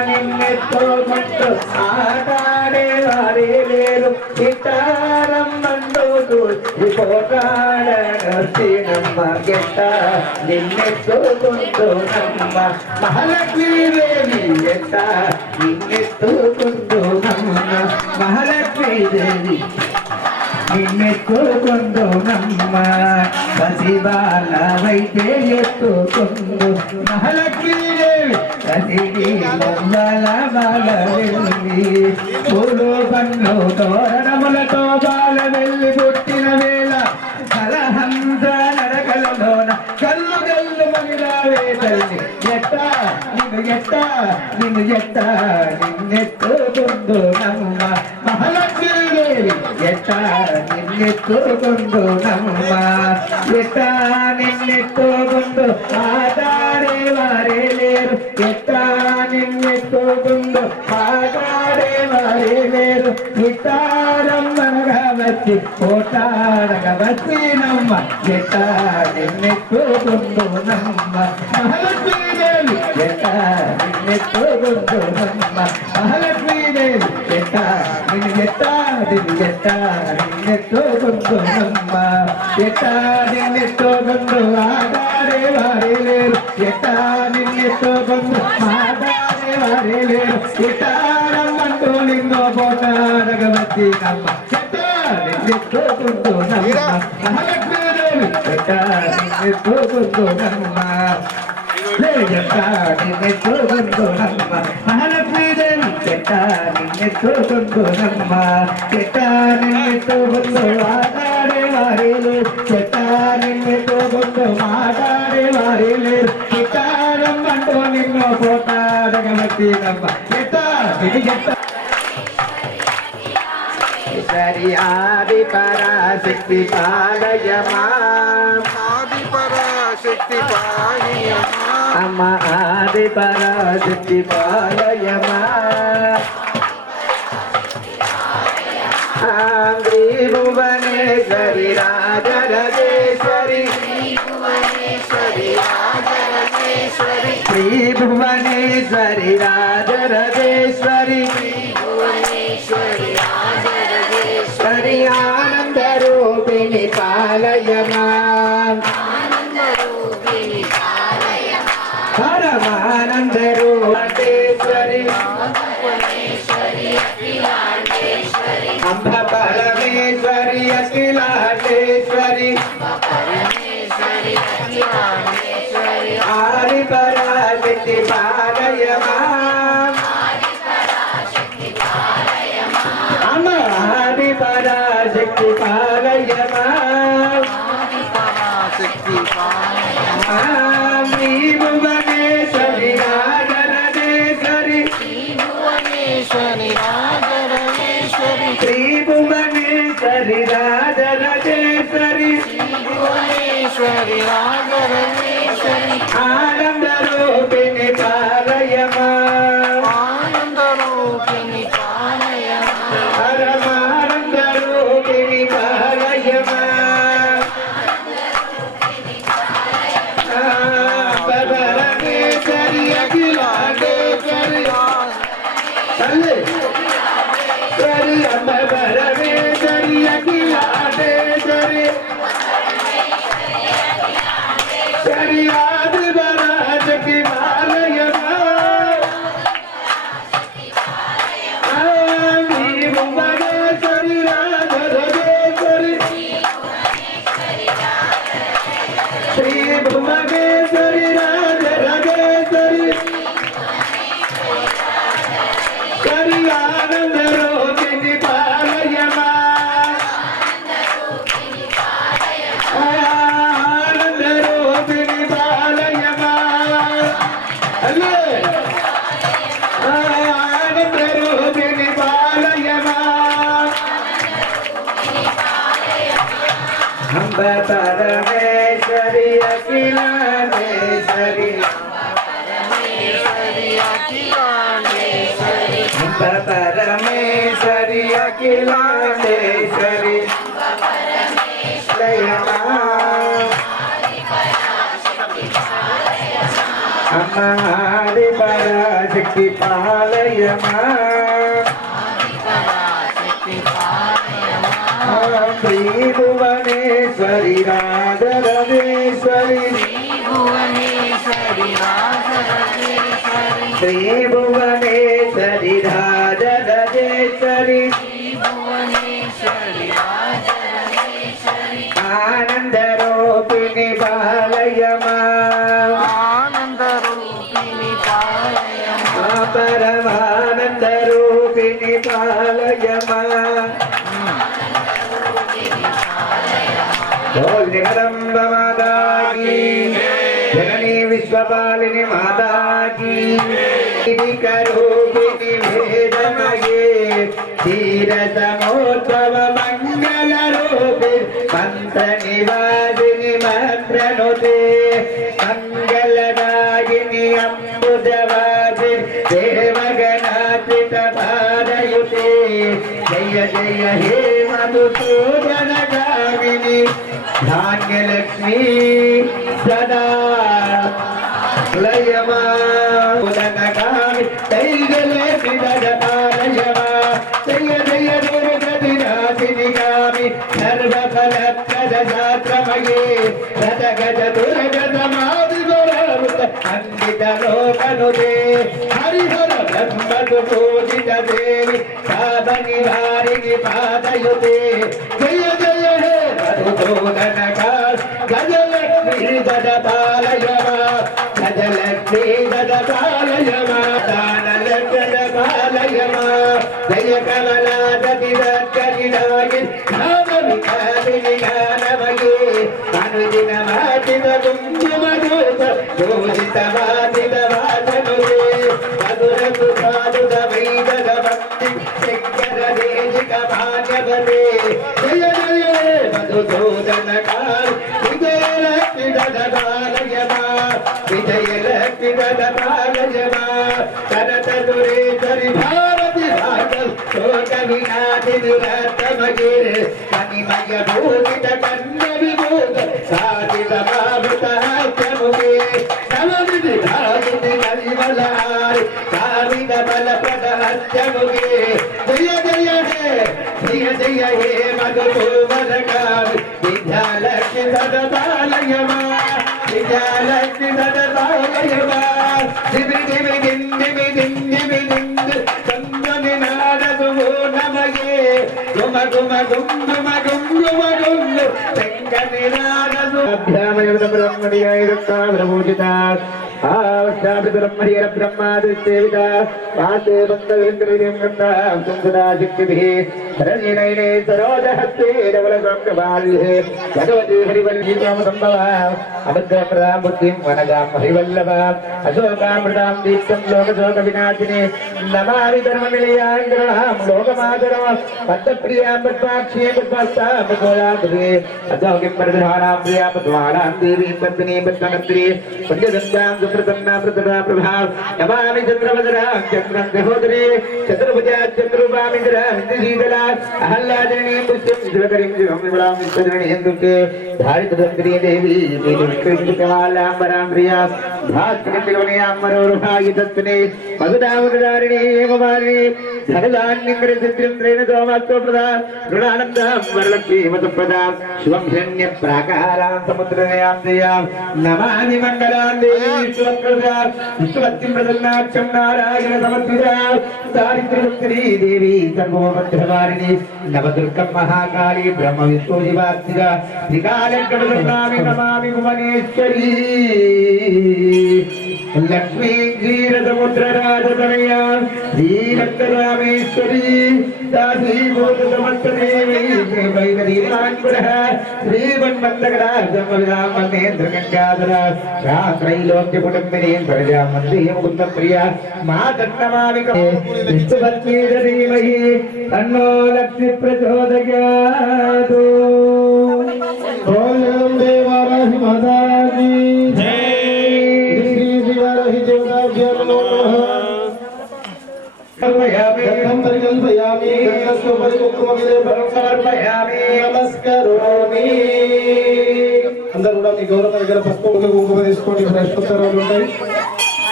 నిన్నెత్తుకొండు ఆటాడేవారేలేరు ఇట్టారమ్మండు పోటాడ బాలనొచ్చినమ్మ ఎట్ట నిన్నెత్తుకుందు నమ్మ మహాలక్ష్మీదేవి ఎట్ట నిన్నెత్తుకుందు నమ్మ మహాలక్ష్మీదేవి నిన్నెత్తుకుందు నమ్మ పసిబాలవైతే ఎత్తుకుందు మహాలక్ష్మీదేవి ప్రతిదీ బల బల వెళ్ళి పూలు పన్ను తోరణములతో బాల వెళ్ళి పుట్టిన వేళ కలహంస నడకలలోన కల్లు కల్లు మగిరావే తల్లి ఎట్ట నిన్నెత్తుకుందు నమ్మ మహాలక్ష్మీదేవి ఎట్ట నిన్నెత్తుకుందు నమ్మ ఎట్ట నిన్నెత్తుకుందు మాట్లాడే వారే లేరు ఎట్ట నిన్నెత్తుకుందు మాట్లాడే వారే లేరు ఇట్టారమ్మనగా వచ్చి కోటాడగా వచ్చి నమ్మ ఎట్ట నిన్నెత్తుకుందు నమ్మ మహాలక్ష్మీదేవి ఎట్ట నిన్నెత్తుకుందు నమ్మ మహాలక్ష్మీదేవి ఎట్ట నిన్నెత్తుకుందు నమ్మ ఎట్ట నిన్నెత్తుకుందు ఆడాడే వారే లేరు ఎట్ట నిన్నెత్తుకుందు మాట్లాడే వారే లేరు ఇట్టారమ్మంటూ నిన్నో పోటాడగా వచ్చి నమ్మ ఎట్ట నిన్నెత్తుకుందు నమ్మ మహాలక్ష్మీదేవి ఎట్ట నిన్నెత్తుకుందు నమ్మ నిన్నెత్తుకుందు నమ్మ మహాలక్ష్మీదేవి ఎట్ట నిన్నెత్తుకుందు నమ్మ ఎట్ట నిన్నెత్తుకుందు ఆడాడే వారే లేరు ఎట్ట నిన్నెత్తుకుందు మాట్లాడే వారే లేరు ఇట్టారమ్మంటూ నిన్నో పోటాడగా వచ్చి నమ్మ ఎట్ట సరి ఆది పరాశక్తి పాలయమా ఆదిపరాశక్తి పాలయమా అమ్మ ఆది పరాశక్తి పాలయమా భువనేశ్వరి రాజరాజేశ్వరి శ్రీ భువనేశ్వరి రాజరాజేశ్వరి హరి ఆనంద రూపిణి పాలయమా పరమానంద రూపేశ్వరి అంబ పరమేశ్వరి అఖిలాండేశ్వరి ఆది పరాశక్తి పాలయమా అమ్మ ఆది పరాశక్తి పాలయమా శ్రీ భువనేశ్వరి రాజరాజేశ్వరి శ్రీ భువనేశ్వరి రాజరాజేశ్వరి ఆనంద రూపిణి పాలయమా పరమానంద రూపిణి పాలయమా పరమేశ్వరి అఖిలాండేశ్వరి సరి అమ్మ పరమేశ్వరి అఖిలాండేశ్వరి సరి ఆది పరాశక్తి పాలయమా భువనేశ్వరి రాజరాజేశ్వరి శ్రీ భువనేశ్వరి రాజరాజేశ్వరి సరి ఆనంద రూపిణి పాలయమా ఆనంద రూపిణి పాలయమా ఆనంద రూపిణి పాలయమా అంబ పరమేశ్వరి అఖిలాండేశ్వరి అంబ పరమేశ్వరి అఖిలాండేశ్వరి లయమా అమ్మ ఆది పరాశక్తి పాలయమా శ్రీ భువనేశ్వరి రాజరాజేశ్వరి శ్రీ భువనేశ్వరి రాజరాజేశ్వరి ఆనందరూపిణి పాలయమా పరమానందరూపిణి పాలయమా बोल जगदम्ब माता की जननी विश्वपालिनी माता की करूपिणी भेदमये धीरतमोत्सव मंगल रूपे मंत्र निवासिनी मंत्रनुते मंगलदायिनी अम्बुजवासिनी देवगणाचित पादयुते जय जय हे मधुसूदन गामिनी धान्यलक्ष्मी सदा लयमा उदनगामि तैललक्ष्मी ददपालयमा जय जय दुर्गतिनाशिनि गामि सर्वफलप्रदशास्त्रमये रथगज दुर्गतमादिगुरावृत अन्वितलोकनुते हरिहर ब्रह्मसुपूजित देवी साधनिवारिणि पादयुते जय जय हे मधुसूदनकाल गजलक्ष्मी ददपालयमा गजलक्ष्मी ददपालयमा दानलक्ष्मदपालयमा जय कमलादति दत्तनिदायि नामविकारिणि गानमये अनुदिनमाचित कुङ्कुमदूत पूजितवादित वाचनुते मधुरसुधादुत वैदगमन्ति शङ्करदेशिकभाग्यवते जय जय मधुसूदनकाल विजयलक्ष्मी ददपालयमा विजयलक्ष्मी ददपालयमा करतदुरेश्वरि भारति भागल शोकविनाशिनि रत्नमये कनिमय भूषित कन्यविभूत साधितमावृत हास्यमुखे नवविधि धातुति कलिवलहारि कामित बलप्रद हास्यमुखे जय जय हे मधुसूदनकाल विद्यालक्ष्मी ददपालयमा विद्यालक्ष्मी ददपालयमा दिवि दिवि दिन् दिवि दिन् दिवि दिन् चन्द्रनिनादसु नमये गुम गुम गुम गुम गुम गुम गुम शङ्करनिनादसु अभ्यामयुत ब्रह्मणीयैरुक्ता ब्रह्मूजिता आवस्थापितब्रह्मणीयर ब्रह्मादिसेविता पाते बन्धविन्द्रियं गन्धा सुन्दरा शक्तिभिः शरण्यनयने सरोजहस्ते धवलसंकबाल्ये भगवती हरिवल्ली त्वमसम्भवा अभद्रप्रदां बुद्धिं वनदां हरिवल्लभा अशोकामृतां दीप्तं लोकशोकविनाशिनी नमामि धर्मनिलयाङ्गरां लोकमातरं पद्मप्रियां पद्माक्षीं पद्मस्तां पद्मोदाकृते अशोकिं परधानां प्रिया पद्मानां देवीं पद्मिनीं पद्मकर्त्री पञ्चदन्तां सुप्रसन्ना प्रसदा प्रभा नमामि चन्द्रवदनां चन्द्रं सहोदरी चतुर्भुजा चतुर्बामिन्द्रां शीतला अहल्लादिनी पुष्यं शिवकरीं शिवं विमलां विश्वधरणीं दुर्गे धारितधन्त्री देवी कृष्णकमालाम्बरां प्रिया भास्करिवनयां मनोरुहायुधत्वने मधुदामुदारिणी हेमवारिणी धनदान्यङ्करसिद्धिं त्रेण सोमास्तोप्रदा ऋणानन्दां वरलक्ष्मी मधुप्रदां शिवं हिरण्यप्राकारां समुद्रनयां दयां नमामि मङ्गलां देवी विश्वप्रदा विश्ववत्तिं प्रसन्नाक्षं नारायण समर्पिता दारिद्र्यमुक्तिनी देवी सर्वोपद्रवारिणी नवदुर्गं महाकाली ब्रह्म विष्णुशिवात्मिका त्रिकालङ्कटसन्नामि नमामि भुवनेश्वरी लक्ष्मी क्षीरसमुद्रराजतनया श्रीरक्तरामेश्वरी दासीभूतसमस्तदेवी वैदधीमान्पुरः श्रीमन्मन्दकटाक्षमविदां मन्देन्द्रगङ्गाधरा रात्रैलोक्यकुटुम्बिनीं प्रजां वन्दे मुकुन्दप्रिया मातर्नमामि विष्णुपत्नी धीमहि तन्नो लक्ष्मी प्रचोदयात् ओम देवाराहि माता की जय श्री शिवाराहि देवताभ्यो नमः कल्पयामि गंगस्वपरि कुंकुमगिरे समर्पयामि नमस्करोमि అందరూ కూడా మీ గౌరవ దగ్గర పసుపు కుంకుమ తీసుకోండి ప్రశ్నోత్తరాలు ఉంటాయి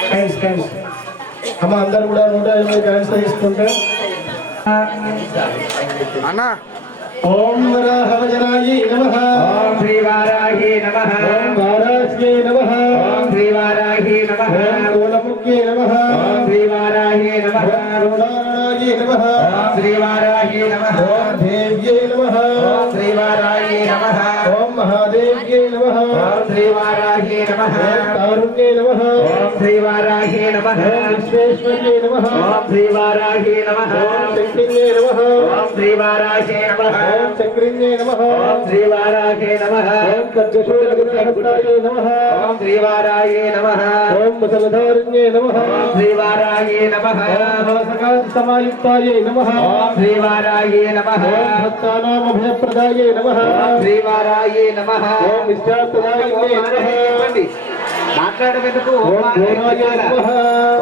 కాయిన్స్ అమ్మ అందరూ కూడా 180 కాయిన్స్ తీసుకుంటే అన్నా ఓం వరాహవజనాయై నమః ఓం శ్రీ వారాహి నమః ఓం వారాహ్యై నమః ఓం శ్రీ వారాహి నమః ఓం మూలముఖ్యై నమః ఓం శ్రీ వారాహి నమః రుణానాయై నమః ఓం శ్రీ వారాహి నమః ఓం దేవ్యై నమః ఓం శ్రీ వారాహి నమః ఓం మహాదేవ్యై నమః ఓం శ్రీ వారాహి నమః ఓం కారుణ్యై నమః ఓం శ్రీ వారాహి నమః ఓం విశ్వేశ్వర్యై నమః ఓం శ్రీ వారాహి నమః ఓం శంకిన్యై నమః ఓం శ్రీ వారాహి నమః ఓం చక్రిన్యై నమః ఓం శ్రీ వారాహి నమః ఓం ఖడ్గశూలగ్రహస్తాయై నమః ఓం శ్రీ వారాహి నమః ఓం ముసలధారిణ్యై నమః ఓం శ్రీ వారాహి నమః సమాయుక్తాయై నమః ఓం శ్రీ వారాహి నమః ఓం భక్తానాం అభయప్రదాయై నమః ఓం శ్రీ వారాహి నమః ఓం ఇష్టార్థదాయిన్యై నమః మాట్లాడబెట్టుకు ఓం ఘోరాయై నమః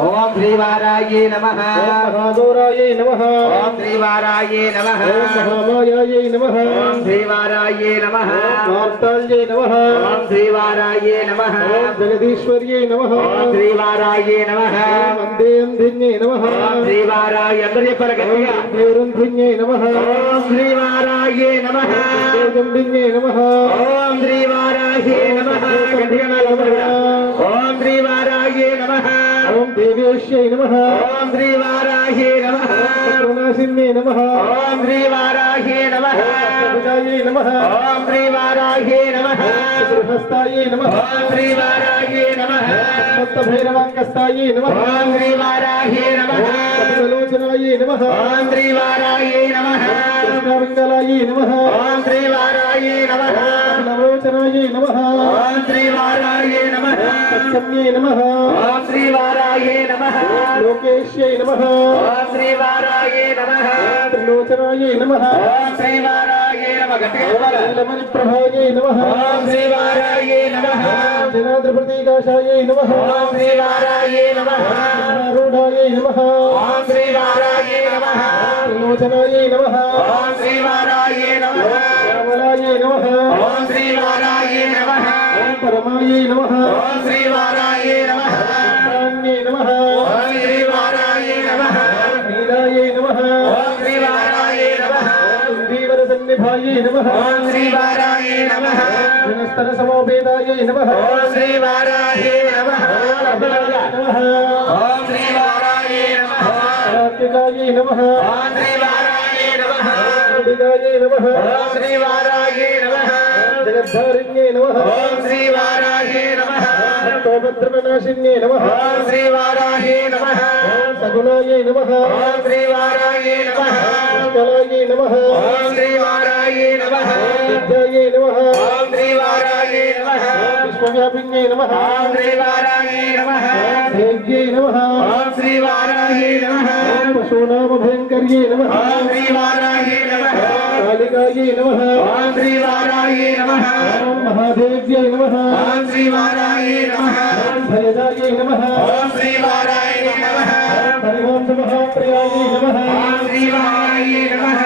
ఓం శ్రీ వారాహి నమః ఓం మహాఘోరాయై నమః ఓం శ్రీ వారాహి నమః ఓం మహామాయాయై నమః ఓం శ్రీ వారాహి నమః ఓం మార్తాళ్యై నమః ఓం శ్రీ వారాహి నమః ఓం జగదీశ్వర్యై నమః ఓం శ్రీ వారాహి నమః ఓం వందేంద్రిన్యై నమః ఓం శ్రీ వారాహి అందరూ చెప్పారు గట్టిగా వందేరుంధ్రిన్యై నమః ఓం శ్రీ వారాహి నమః వందేజంబిన్యై నమః ఓం శ్రీ వారాహి నమః గట్టిగా నాలుగు ఓం శ్రీ వారాహి నమః ఓం దేవేశ్యై నమః ఓం శ్రీ వారాహి నమః కరుణాసిన్యై నమః ఓం శ్రీ వారాహి నమః విజాయై నమః ఓం శ్రీ వారాహి నమః గృహస్థాయై నమః ఓం శ్రీ వారాహి నమః భైరవాంకస్థాయై నమః ఓం శ్రీ వారాహి నమః కపితలోచనాయై నమః ఓం శ్రీ వారాహి నమః కృష్ణామంగళాయై నమః ఓం శ్రీ వారాహి నమః కపిలలోచనాయై నమః ఓం శ్రీ వారాహి నమః పచ్చమ్యై నమః ఓం శ్రీ వారాహి నమః లోకేశ్యై నమః ఓం శ్రీ వారాహి నమః త్రిలోచనాయై నమః ఓం శ్రీ వారాహి నమః గట్టిగా చెప్పాలి. నీలమణి ప్రభాయై నమః ఓం శ్రీ వారాహి నమః జనాద్రి ప్రతీకాశాయై నమః ఓం శ్రీ వారాహి నమః రూఢాయై నమః ఓం శ్రీ వారాహి నమః త్రిలోచనాయై నమః ఓం శ్రీ వారాహి నమః శ్యామలాయై నమః ఓం శ్రీ వారాహి నమః పరమాయై నమః ఓం శ్రీ వారాహి నమః ప్రాణ్యై నమః ఓం శ్రీ వారాహి నమః నీలాయై నమః ఓం శ్రీ వారాహి నమః ఇందీవర సన్నిభాయై నమః ఓం శ్రీ వారాహి నమః జనస్తర సమోపేదాయై నమః ఓం శ్రీ వారాహి నమః నమః ఓం శ్రీ వారాహి నమః సాత్వికాయై నమః ఓం శ్రీ వారాహి నమః విగాయై నమః ఓం శ్రీ వారాహి నమః జగద్ధారిణ్యై నమః ఓం శ్రీ వారాహి నమః తోభద్రమనాశిన్యై నమః ఓం శ్రీ వారాహి నమః సగుణాయై నమః ఓం శ్రీ వారాహి నమః పుష్కలాయై నమః ఓం శ్రీ వారాహి నమః విద్యాయై నమః ఓం శ్రీ వారాహి నమః విశ్వవ్యాపిన్యై నమః ఓం శ్రీ వారాహి నమః దేవ్యై నమః ఓం శ్రీ వారాహి నమః పశూనామభయంకర్యై నమః ఓం శ్రీ వారాహి నమః కాళికాయై నమః ఓం శ్రీ వారాహి నమః ఓం మహాదేవ్యై నమః ఓం శ్రీ వారాహి నమః భయదాయై నమః ఓం శ్రీ వారాహి నమః హరివంశ మహాప్రియాయై నమః ఓం శ్రీ వారాహి నమః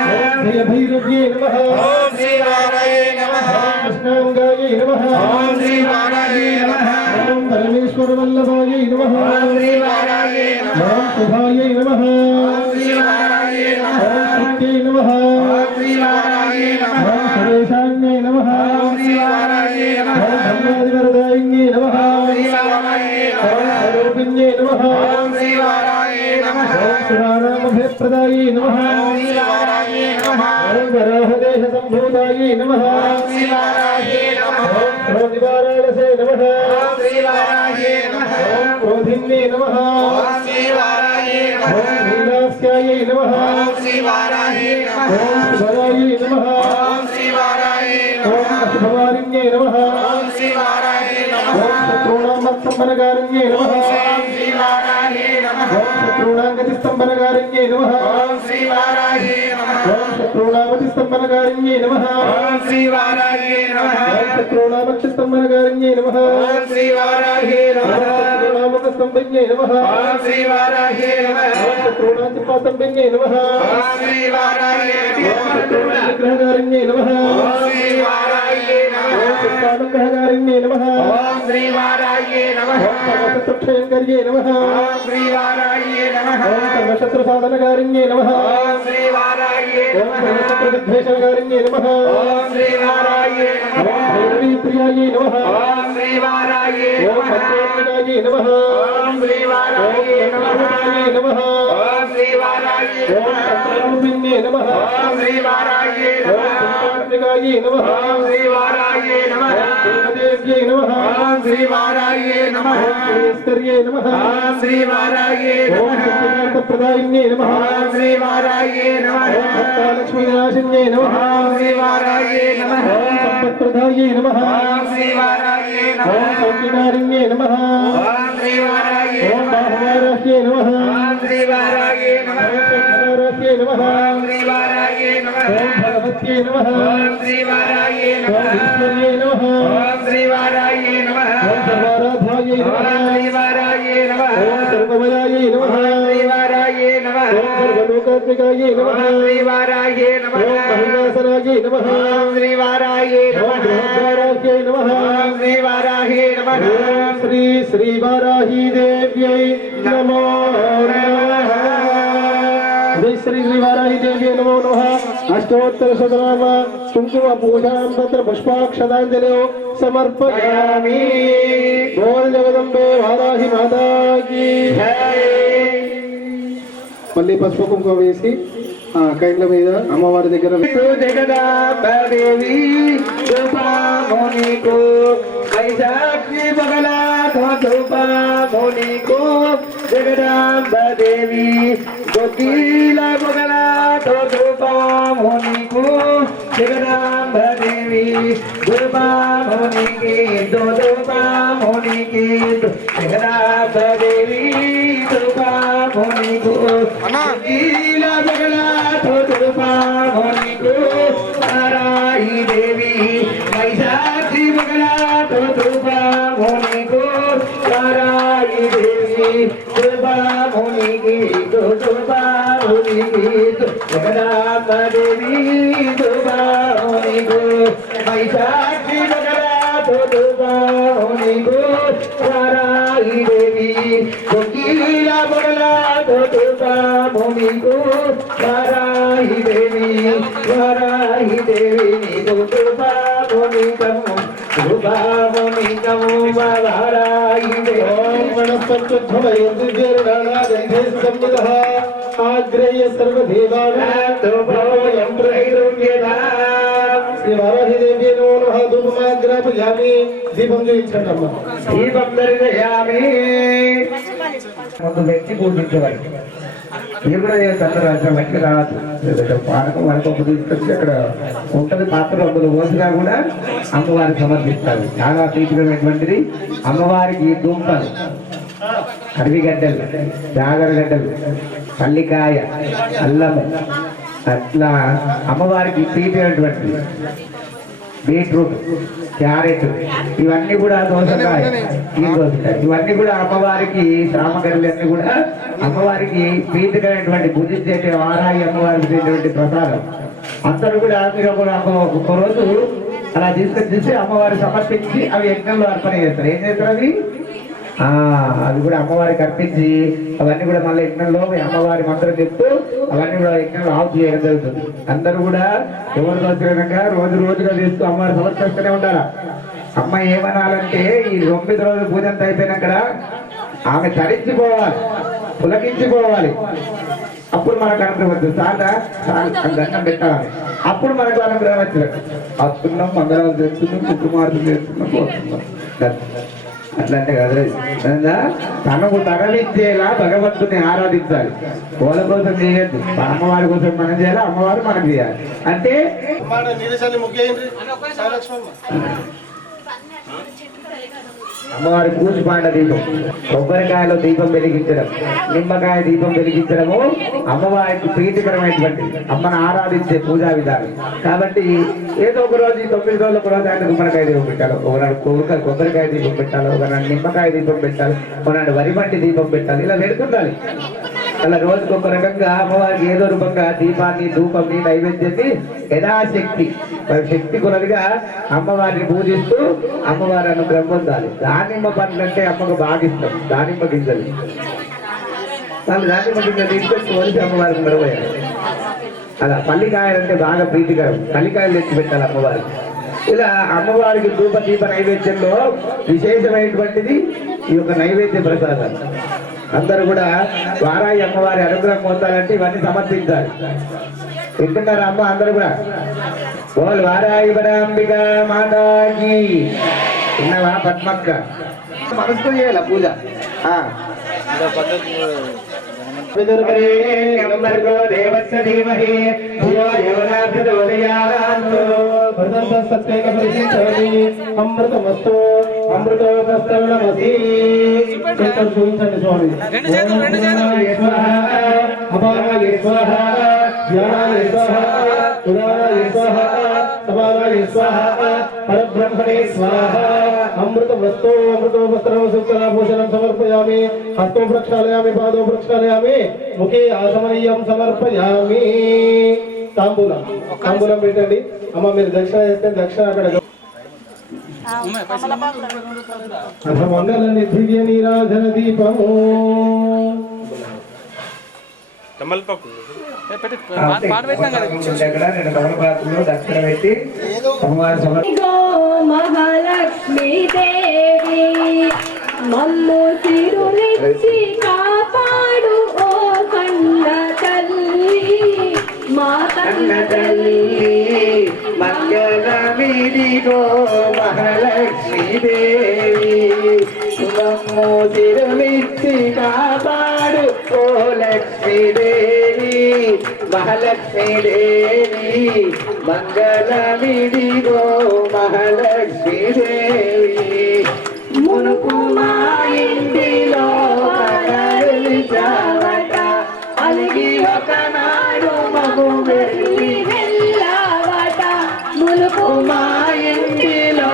భయభైరవ్యై నమః ఓం శ్రీ వారాహి నమః కృష్ణాంగాయై నమః ఓం శ్రీ వారాహి నమః ఓం పరమేశ్వర వల్లభాయై నమః ఓం శ్రీ వారాహి నమః ఓం శుభాయై నమః ఓం శ్రీ వారాహి నమః ఓం శక్త్యై నమః ఓం శ్రీ వారాహి నమః ఓం సురేశాన్యై నమః ఓం శ్రీ వారాహి నమః ఓం ధన్యాదివరదాయిన్యై నమః ఓం శ్రీ వారాహి ఓం నమః స్వరూపిణ్యై నమః ఓం శ్రీ వారాహి నమః ఓం శివానామభయప్రదాయై నమః ఓం శ్రీ వారాహి నమః ఓం వరాహదేశ సంభూతాయై నమః ఓం శ్రీ వారాహి నమః ఓం క్రోధివారాళసే నమః ఓం శ్రీ వారాహి నమః ఓం క్రోధిన్యై నమః ఓం శ్రీ వారాహి నమః ఓం నీలాస్యాయై నమః ఓం శ్రీ వారాహి నమః ఓం శుభరాయై నమః ఓం శ్రీ వారాహి ఓం నమః అశుభవారిణ్యై నమః ఓం శ్రీ వారాహి నమః ఓం శత్రూణామత్సంబరకారిణ్యై నమః ఓం శ్రీ వారాహి నమః ఓం శత్రూణాంగతిస్తంభనకారిణ్యై నమః ఓం శ్రీ వారాహి నమః ఓం శత్రూణామతిస్తంభనకారిణ్యై నమః ఓం శ్రీ వారాహి నమః ఓం శత్రూణామక్షస్తంభనకారిణ్యై నమః ఓం శ్రీ వారాహి నమః శత్రూణాముఖస్తంభిన్యై నమః ఓం శ్రీ వారాహి నమః ఓం శత్రూణాచిపాస్తంభిన్యై నమః ఓం శ్రీ వారాహి విగ్రహకారిణ్యై నమః ఓం శ్రీ వారాహి నమః ఓం చిత్తానుగ్రహకారిణ్యై నమః ఓం శ్రీవారాయే నమః ఓం సర్వశత్రుక్షయంకర్యే నమః ఓం శ్రీవారాయే నమః ఓం సర్వశత్రుసాధనకారిణ్యే నమః ఓం శ్రీవారాయే ఓం నమః సర్వశత్రువిద్వేషకారిణ్యే నమః ఓం శ్రీవారాయే ఓం నమః భైరవీప్రియాయే నమః ఓం శ్రీవారాయే ఓం నమః పంచోత్తరాయే నమః ఓం శ్రీవారాయే నమః ఓం శ్రీవారాయే నమః ఓం శ్రీవారాయే ఓం నమః తంత్రరూపిణ్యే నమః ఓం శ్రీవారాయే ఓం నమః చింతాత్మికాయే నమః ఓం శ్రీవారాయే నమః ఓం దేవ్యే నమః ఓం శ్రీవారాయే నమః ఓం శ్రీస్కర్యే నమః ఓం శ్రీవారాయే ఓం నమః సత్యకాంతప్రదాయిన్యే నమః ఓం శ్రీవారాయే నమః ఓం భక్తాలక్ష్మీనాశిన్యే నమః ఓం శ్రీవారాయే నమః ఓం సంపత్ప్రదాయే నమః ఓం శ్రీవారాయే ఓం నమః సౌఖ్యకారిణ్యే నమః ఓం శ్రీవారాయే ఓం నమః బాహువారాహ్యే నమః ఓం శ్రీవారాయే నమః ఓం ధనారాహ్యే నమః ఓం శ్రీవారాయే నమః ఓం భగవత్యే నమః ఓం శ్రీవారాయే ఓం నమః ఈశ్వర్యే నమః ఓం శ్రీవారాయే నమః ఓం సర్వారాధ్యాయే ఓం నమః శ్రీవారాయే నమః ఓం సర్వమయాయే నమః ఓం శ్రీవారాయే నమః ఓం సర్వలోకాత్మికాయే నమః ఓం శ్రీవారాయే నమః ఓం మహిళాసనాయే నమః ఓం శ్రీవారాయే ఓం నమః బృహద్వారాహ్యే నమః ఓం శ్రీవారాయే నమః ఓం శ్రీ శ్రీవారాహీ దేవ్యై నమో నమః జై శ్రీ శ్రీవారాహీ దేవ్యై నమో నమః అష్టోత్తర శతనామ కుంకుమ పూజాం తత్ర పుష్పాక్షతాంజలిో సమర్పయామి బోల్ జగదంబే వారాహి మాతాకి మళ్ళీ పసుపు కుంకుమ వేసి కైండ్ల మీద అమ్మవారి దగ్గర జగదాంబదేవి ధూపమునికు వైశాఖి బగలాథ ధూపమునికు జగదాంబదేవి గోకీల బగలాథ ధూపమునికు జగదాంబదేవి ధూపమునికి ధూపమునికి జగదాంబదేవి ధూపమునికు గోకీల బగలాథ ధూపమునికు నారాయి దేవి వైశాఖి బగలాథ ధూపమునికు నారాయి దేవి ధూపమునికి ధూపమునికి జగదాంబదేవి ధూపమునికు వైశాఖి బగలాథ ధూపమునికు నారాయి దేవి గోకీల బగలాథ ధూపమునికు వారాహి దేవి నీకు ధూపమునికము ధూపమునికము వారాహి ఆగ్రేయ సర్వదేవానాం శ్రీ వారాహి దేవి నమో నమః ధూపమాగ్రాపయామి దీపం చూపించండి అమ్మ దీపం దర్శయామి ముందు వ్యక్తి పూజించేవారు మీరు కూడా చేస్తారు అసలు మట్టికి రావచ్చు పానకం వరకు తీసుకొచ్చి అక్కడ ఉంటుంది పాత్ర అందులో పోసినా కూడా అమ్మవారికి సమర్పిస్తారు చాలా ప్రీతికరమైనటువంటిది అమ్మవారికి దుంపలు అడవిగడ్డలు జాగరగడ్డలు పల్లికాయ అల్లము అట్లా అమ్మవారికి ప్రీతికరమైనటువంటిది బీట్రూట్ క్యారెట్ ఇవన్నీ కూడా దోసకాయ ఈ దోసకాయ ఇవన్నీ కూడా అమ్మవారికి సామగ్రులన్నీ కూడా అమ్మవారికి ప్రీతికరమైనటువంటి పూజించే వారాయి అమ్మవారికి చేసేటువంటి ప్రసాదం అందరూ కూడా మీరు ఒక రోజు అలా తీసుకొచ్చేసి అమ్మవారికి సమర్పించి అవి యజ్ఞంలో అర్పణ చేస్తారు ఏం చేస్తారు అవి కూడా అమ్మవారికి అర్పించి అవన్నీ కూడా మళ్ళీ యజ్ఞంలో అమ్మవారి మంత్రం చెప్తూ అవన్నీ కూడా యజ్ఞంలో ఆఫ్ చేయడం జరుగుతుంది అందరూ కూడా ఎవరు వచ్చిన విధంగా రోజు రోజుగా తీస్తూ అమ్మవారి సమర్పిస్తూనే ఉండాలి అమ్మ ఏమనాలంటే ఈ 9 రోజులు పూజ అంతా అయిపోయినాక ఆమె తరించిపోవాలి పులకించిపోవాలి అప్పుడు మనకు అనుగ్రహం దండం పెట్టాలి అప్పుడు మనకు అనుగ్రహం వచ్చినట్టు వస్తున్నాం మంగళాలు చేస్తున్నాం కుటుంబార్థం చేస్తున్నాం పోతున్నాం అట్లంటే కదా తనకు తరలించేలా భగవంతుని ఆరాధించాలి వాళ్ళ కోసం చేయొద్దు అమ్మవారి కోసం మనం చేయాలి అమ్మవారు మనం చేయాలి అంటే అమ్మవారి పూజపాండ దీపం కొబ్బరికాయలో దీపం వెలిగించడం నిమ్మకాయ దీపం వెలిగించడము అమ్మవారికి ప్రీతికరమైనటువంటి అమ్మను ఆరాధించే పూజా విధానం కాబట్టి ఏదో ఒక రోజు 9 రోజులు ఒక రోజు ఆయన గుమ్మడికాయ దీపం పెట్టాలి ఒకనాడు కొబ్బరికాయ దీపం పెట్టాలి ఒకనాడు నిమ్మకాయ దీపం పెట్టాలి ఒకనాడు వరిమంటి దీపం పెట్టాలి ఇలా పెడుతుండాలి అలా రోజుకొక రకంగా అమ్మవారికి ఏదో రూపంగా దీపాన్ని ధూపంని నైవేద్యాన్ని యథాశక్తి శక్తి కొలదిగా అమ్మవారిని పూజిస్తూ అమ్మవారి అనుగ్రహం పొందాలి. దానిమ్మ పండ్లు అంటే అమ్మకు బాగా ఇష్టం. దానిమ్మ గింజలు వాళ్ళు దానిమ్మ గింజలు తీసుకొచ్చి వలిసి అమ్మవారికి మరవయాలి. అలా పల్లికాయలు అంటే బాగా ప్రీతికరం. పల్లికాయలు తెచ్చి పెట్టాలి అమ్మవారికి. ఇలా అమ్మవారికి ధూప దీప నైవేద్యంలో విశేషమైనటువంటిది ఈ యొక్క నైవేద్య ప్రసాదాలు. అందరూ కూడా వారాయి అమ్మవారి అనుగ్రహం పొందాలంటే ఇవన్నీ సమర్పించాలి. వింటున్నారా అమ్మ? అందరూ కూడా బోల్ వారాయి పరాంబిక మాతాకి. విన్నావా పద్మక్క? మనసుతో చేయాల పూజ. దేవస్య ధీమహి ధియో యో న ప్రచోదయాత్. అమృతమస్తు అమృతోపస్తమసి. చూపించండి స్వామి. అపారాయ స్వాహ, జ్ఞానాయ స్వాహ, ఉదారాయ స్వాహ, సమానాయ స్వాహ, పరబ్రహ్మణే స్వాహ. అమృతమస్తు అమృతోపస్త్రభూషణం సమర్పయామి. హస్తో ప్రక్షాళయామి, పాదో ప్రక్షాళయామి, ముఖే ఆసమనీయం సమర్పయామి. తాంబూలం పెట్టండి. అమ్మ మీరు దక్షిణ చేస్తే దక్షిణ అక్కడ మంగళ నిధియ నీరాజన దీపము. దక్షిణ పెట్టి మహాలక్ష్మీ దేవి మమ్ము తిరునిచ్చి కాపాడు ఓ కన్న తల్లి, మా కన్న తల్లి. మంగళమిదిగో మహాలక్ష్మీ దేవి మమ్ము తిరునిచ్చి కాపాడు ఓ లక్ష్మీ దేవి, మహాలక్ష్మీ దేవి. మంగళమిదిగో మహాలక్ష్మీ దేవి. మునుపు మా ఇంటిలో కనలిచావట, అలిగి ఒకనాడు మగు వెళ్ళి వెళ్ళావట. మునుపు మా ఇంటిలో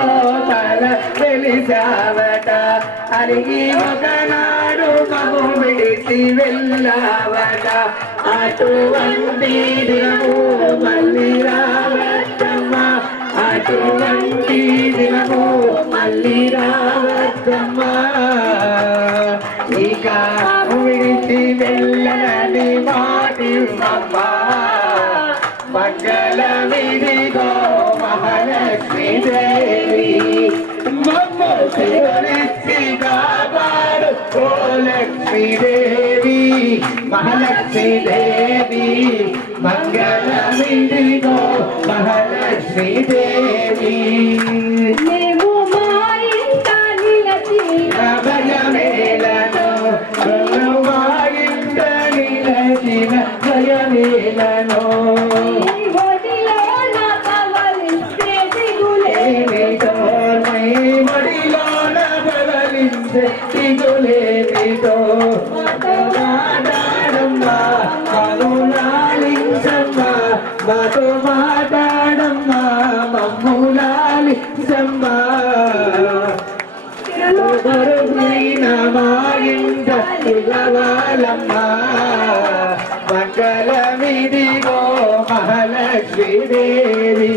కల వెలిచావట, అలిగి ఒకనాడు మగు విడిచి వెళ్ళావట. అటువంటి దినము మళ్ళీ రావచ్చమ్మా, అటువంటి దినము మళ్ళీ రావచ్చమ్మా. ఇక విడిచి వెళ్ళని మాటిమ్మా. మంగళమిదిగో మహాలక్ష్మీ దేవి మమ్ము తిరునిచ్చి కాపాడు ఓ లక్ష్మీ దేవి, మహాలక్ష్మీ దేవి. మంగళమిదిగో మహాలక్ష్మీ దేవి. మేము మా ఇంట నిలచి భయమేలను మా ఇంట నిలచిన భయమేలను. ఒడిలో నా పవలిస్తే దిగులేమిటో, మడిలోన బవలించే దిగులేమిటో. మాట్లాడమ్మా మమ్ము లాలించమ్మా, మాతో మాట్లాడమ్మా మమ్ము లాలించమ్మా. గురువైన మా ఇంట ఇవ్వాలమ్మా. మంగళమిదిగో మహాలక్ష్మీ దేవి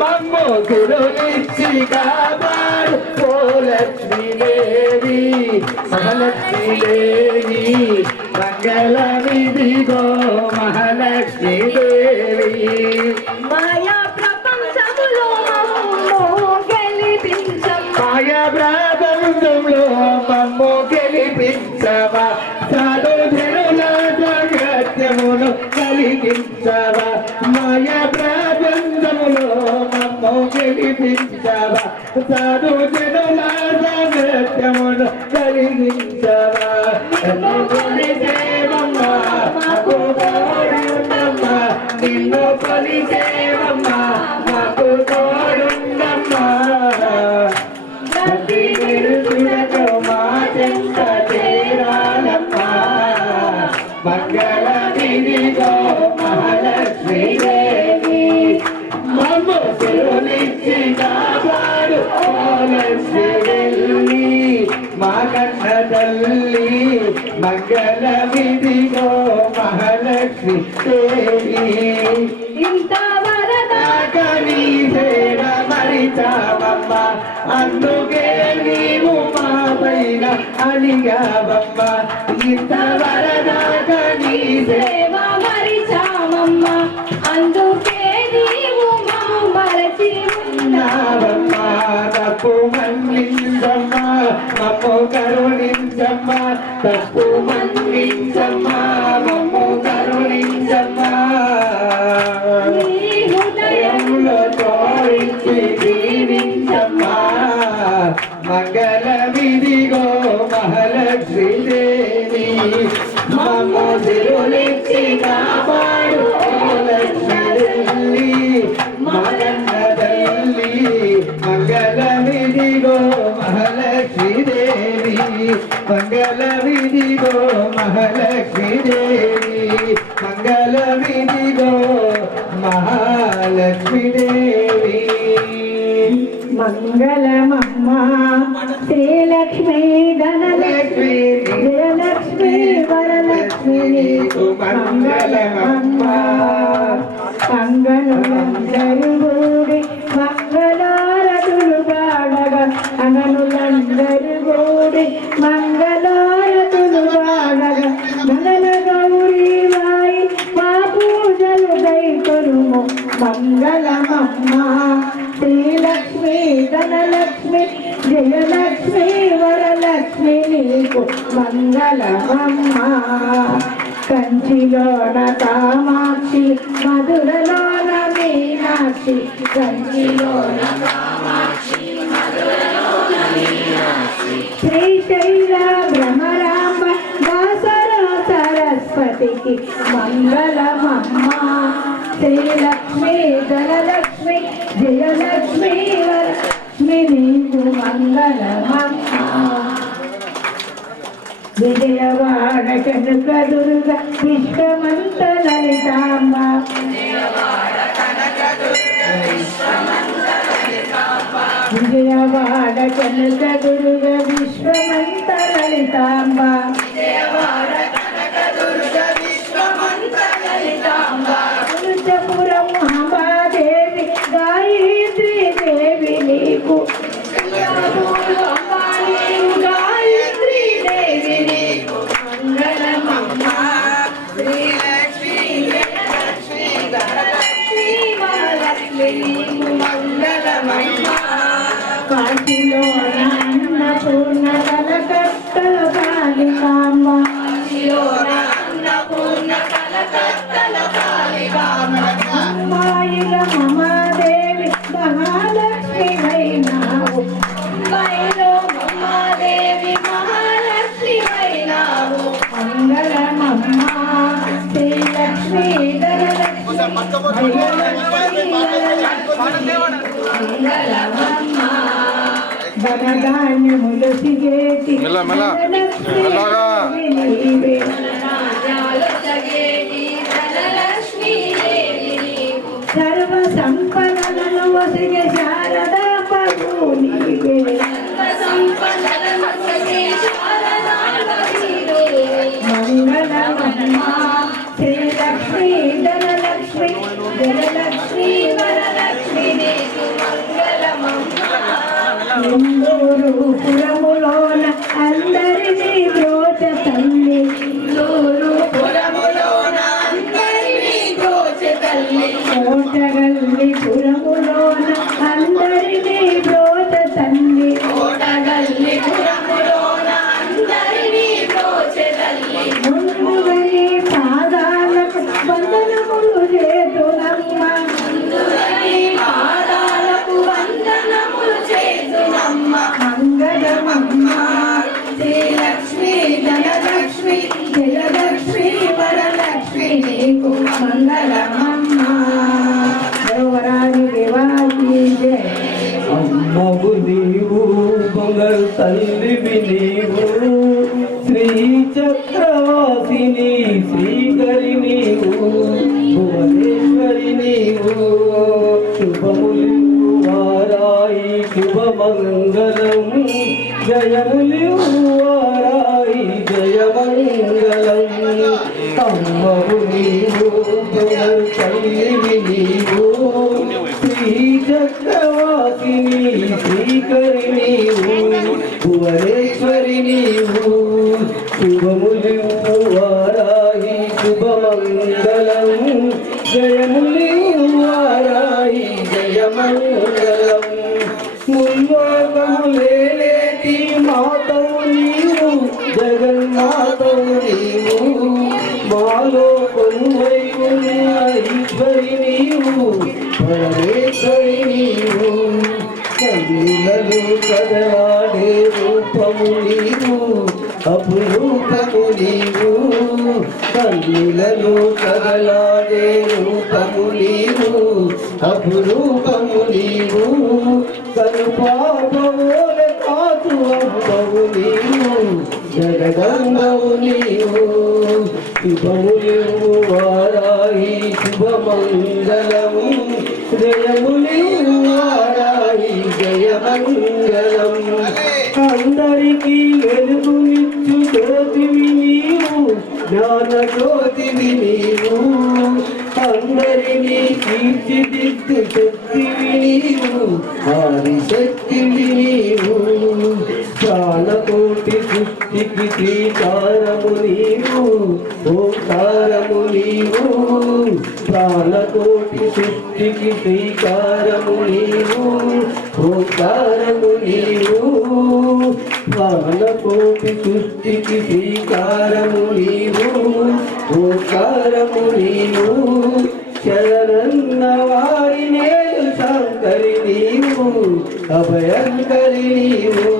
మమ్ము గురునిచ్చి కాపాడు ఓ లక్ష్మీ దేవి, మహాలక్ష్మీ దేవి. మంగళమిదిగో మహాలక్ష్మీ దేవి. మాయా ప్రపంచములో మమ్ము గెలిపించమ్మా, మాయా ప్రపంచంలో మమ్ము గెలిపించవా. సాధు జనుల జగత్యమును కలిగించవా. మాయా ప్రపంచములో మమ్ము గెలిపించవా. సాధు జనుల జగత్యమును కలిగించవా. కొలిసేవమ్మా మాకు తోడుండమ్మా, నిన్ను కొలిసేవమ్మా మాకు తోడుండమ్మా. ప్రతి నిరుతుడతో మా చెంత చేరాలమ్మా. మంగళమిదిగో మహాలక్ష్మీ దేవి మమ్ము తిరునిచ్చి కాపాడు ఓ లక్ష్మీ దేవి, మా కన్న తల్లి. మంగళమిదిగో మహాలక్ష్మి దేవి ఇంత వరదా నీ సేవ మరిచావమ్మ అందుకే నీవు మా పైన అలిగావమ్మ ఇంత వరదాకా నీ సేవ మరిచామమ్మ అందుకే నీవు మా మరచి ఉన్నావమ్మ తప్పు మన్నించమ్మా మమ్ము కరుణించమ్మా తప్పు మన్నించమ్మా మమ్ము కరుణించమ్మా నీ హృదయంలో తోరించి దీవించమ్మా మంగళమిదిగో మహాలక్ష్మి దేవి మమ్ము తిరులిచ్చి కాపాడు ఓ లక్ష్మి తల్లి మగన్న తల్లి మంగళమిదిగో మహాలక్ష్మి దేవి మంగళమిదిగో మహాలక్ష్మి దేవి మంగళమిదిగో మహాలక్ష్మి దేవి మంగళమమ్మ శ్రీలక్ష్మీ ధనలక్ష్మి జయలక్ష్మి వరలక్ష్మి నీకు మంగళమమ్మ అంగనులందరూ కూడి మంగళారతులు పాడగా అననులందరూ కూడి మంగళారతులు పాడగా గణన గౌరీ వాయి మా పూజలు దైకొనుము మంగళమమ్మ శ్రీలక్ష్మి ధనలక్ష్మి జయలక్ష్మి వరలక్ష్మి నీకు మంగళమమ్మ కంచిలోన కామాక్షి మధురలోన మీనాక్షి కంచిలోన శ్రీశైల భ్రమరాంబ దాసర సరస్వతికి మంగళమమ్మ శ్రీలక్ష్మి ధనలక్ష్మి జయలక్ష్మి వరలక్ష్మి నీకు మంగళమమ్మ విజయవాడ కనక దుర్గ విశ్వమంత లలితాంబ విజయవాడ కనక దుర్గ విశ్వమంత లలితాంబ తులసపురం మహాదేవి గాయత్రి దేవి నీకు గాయత్రి దేవి నీకు మంగళమమ్మ శ్రీలక్ష్మి జయలక్ష్మి ధనలక్ష్మి వరలక్ష్మి నీకు మంగళమమ్మ కాశీలో అన్నపూర్ణ కలకత్తల కాళికాంబ అన్నపూర్ణ కలకత్తల కాళికాంబ అమ్మాయిల మహాదేవి మహాలక్ష్మి వైనావు అమ్మాయిలో మహాదేవి మహాలక్ష్మి వైనావు మంగళమమ్మ శ్రీలక్ష్మి ధనలక్ష్మి మంగళమమ్మ ధనధాన్యములు సిగేటి సర్వ సంపదలను వసిగే శారదా ప్రభు నీవే మంగళమమ్మ శ్రీలక్ష్మి ధనలక్ష్మి జయలక్ష్మి వరలక్ష్మి నీకు మంగళమమ్మ ఇందూరు పురములోన అందరినీ బ్రోచ తల్లి ఇందూరు పురములోన అందరినీ బ్రోచ తల్లి కోటగల్లి పురములోన అందరినీ బ్రోచ తల్లి కోటగల్లి పురములోన అందరినీ బ్రోచ తల్లి ముందుగని పాదాలకు వందనములు చేతునమ్మ ముందుగని పాదాలకు వందనములు చేతునమ్మ మంగళమమ్మ శ్రీలక్ష్మి ధనలక్ష్మి జయలక్ష్మి వరలక్ష్మి నీకు మంగళమమ్మ దేవరాని దేవాకి జయ అమ్మవు నీవు బంగారు తల్లివి నీవు శ్రీ చక్రవాసిని శ్రీకరి నీవు భువనేశ్వరి నీవు శుభములు వారాయి శుభమంగళం జయములు వారాయి జయ జయమంగళం అమ్మవు నీవు తల్లివి నీవు శ్రీ చక్రవాసిని శ్రీకరి నీవు భువనేశ్వరి నీవు శుభములు వారాయి శుభమంగళం జయములు వారాయి జయమంగళం ముల్లోకములేటి మాతవు నీవు జగన్మాతవు నీవు మాలో కొనువై ఉన్న ఈశ్వరి నీవు పరమేశ్వరి నీవు కన్నులలో కదలాడే రూపము నీవు అపురూపము నీవు కన్నులలో కదలాడే రూపము నీవు అపురూపము నీవు కనుపాపమోలే కాదు అమ్మవు నీవు జగదంబవు నీవు శుభములు వారాయి శుభమంగళము జయములు వారాయి జయమంగళం అందరికీ వెలుగునిచ్చు జ్యోతివి నీవు జ్ఞాన జ్యోతివి నీవు అందరినీ తీర్చిదిద్దు శక్తివి నీవు ఆదిశక్తివి నీవు ప్రాణకోటి సృష్టికి శ్రీకారము నీవు ఓంకారము నీవు ప్రాణకోటి సృష్టికి శ్రీకారము నీవు ఓంకారము నీవు ప్రాణకోటి సృష్టికి శ్రీకారము నీవు ఓంకారము నీవు శరణన్న వారినే శంకరి నీవు అభయంకరి నీవు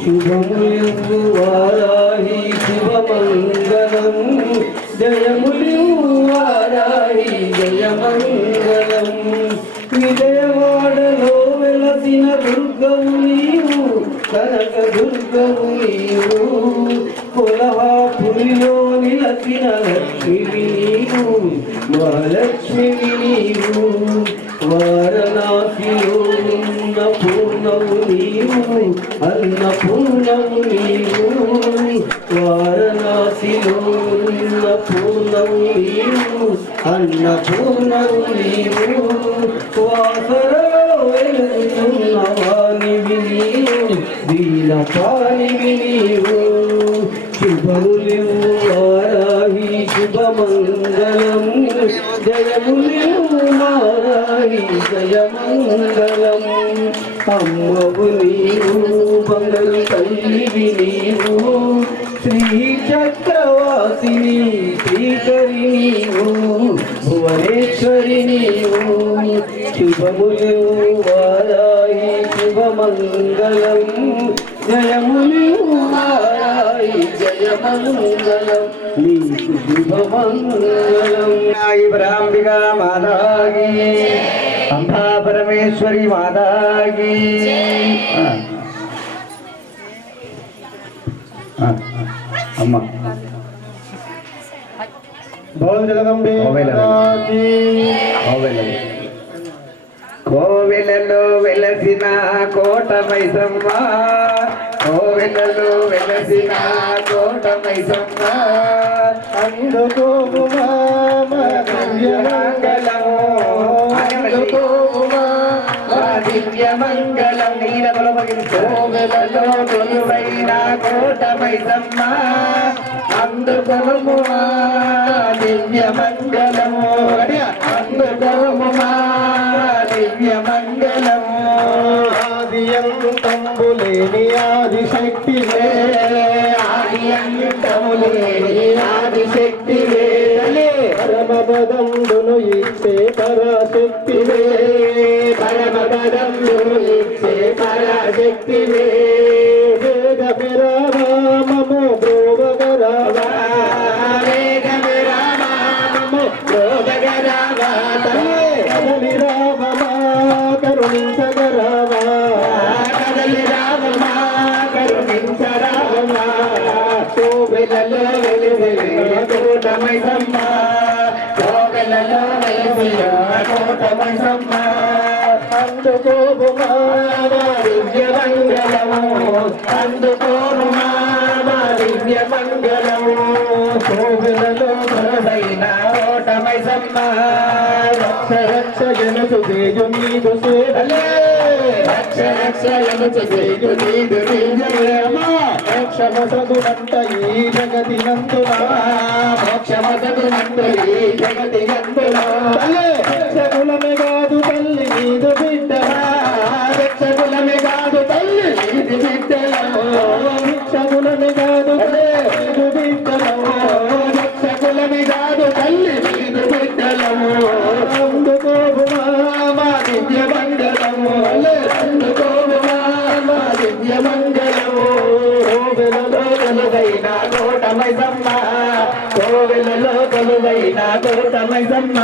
శుభములు వారాయి శుభమంగళం జయములు వారాయి జయమంగళం విజయవాడలో వెలసిన దుర్గము నీవు కనక దుర్గము నీవు కొల్హాపురిలో నిలసిన లక్ష్మివి నీవు మహాలక్ష్మివి నీవు వారణాసిలో ఉన్న పూర్ణము నీవు అన్నపూర్ణము నీవు వారణాసిలో ఉన్న పూర్ణము నీవు అన్నపూర్ణము నీవు వాసరలో వెలుగుతున్న వాణివి నీవు వీరపాణివి నీవు శుభములు వారాయి శుభమంగళం జయములు వారాయి జయమంగళం అమ్మవు నీవు బంగళ తల్లివి నీవు శ్రీ చక్రవాసిని శ్రీకరి నీవు భువనేశ్వరి నీవు శుభములు వారాయి శుభమంగళం జయములు వారాయి జయమంగళం నీకు శుభమంగళం ఇబ్రాంబిగా మాతాకి అంబా పరమేశ్వరి మాతాకి అమ్మ భవన్ జగదంబే మాతాకి కోవెలలో వెలసిన కోట మైసమ్మ కోవెలలో వెలసిన కోట మైసమ్మ అందుకోము దివ్యమంగళము అందుకోము దివ్యమంగళం కోవెలలో కొలువైన కోట మైసమ్మ అందుకోము దివ్యమంగళము అందుకోము దివ్యమంగళము ఆది అంతములేని ఆదిశక్తివే ఆది అంతములేని ఆదిశక్తివే పరమపదంబును ఇచ్చే పరాశక్తివే పరమపదంబును ఇచ్చే పరాశక్తివే వేగమి రామా మమో బ్రోవగరావా వేగమి రామా మమో బ్రోవగరావా కదలి రామమా కరుణించగరావా కదలి రామమా కరుణించరామా కోవెలలో వెలువెల కోట మైసమ్మ కోవెలలో వెలువెల కోట మైసమ్మ అందుకోము దివ్యమంగళము అందుకోను దివ్యమంగళము రక్షణను చేయు నీదు నిజమేమా మోక్షమసగునంత ఈ జగతి నందునా మోక్షమసగునంత ఈ జగతి నందునా రక్షకులమే కాదు తల్లి నీదు బిడ్డలా రక్షకులమే కాదు తల్లి నీది బిడ్డలము రక్షకులమే కాదు నీదు బిడ్డలము రక్షకులమే కాదు తల్లి నీది బిడ్డలము అందుకోగుమా మా దివ్య మంగళము అందుకోమా మా దివ్య మంగళము కోవెలలో కొలువైన కోటమైసమ్మ కోవెలలో కొలువైన కోటమైసమ్మ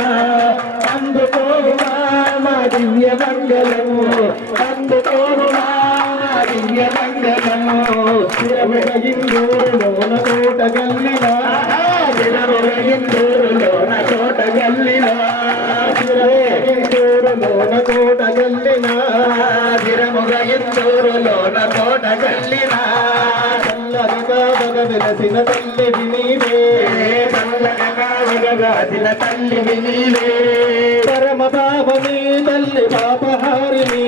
అందుకోమా మా దివ్య మంగళము అందుకోమా మా దివ్య మంగళము ఇందూరులోన కోట గల్లినా ఇందూరులోన కోట గల్లిన ఇందూరులోన కోట గల్లినా దిరముగ ఇందూరులోన కోట గల్లిన చల్లగా బగ వెలసిన తల్లి నీవే చల్లగాసిన తల్లి నీవే పరమ పావని తల్లి పాపహారిణి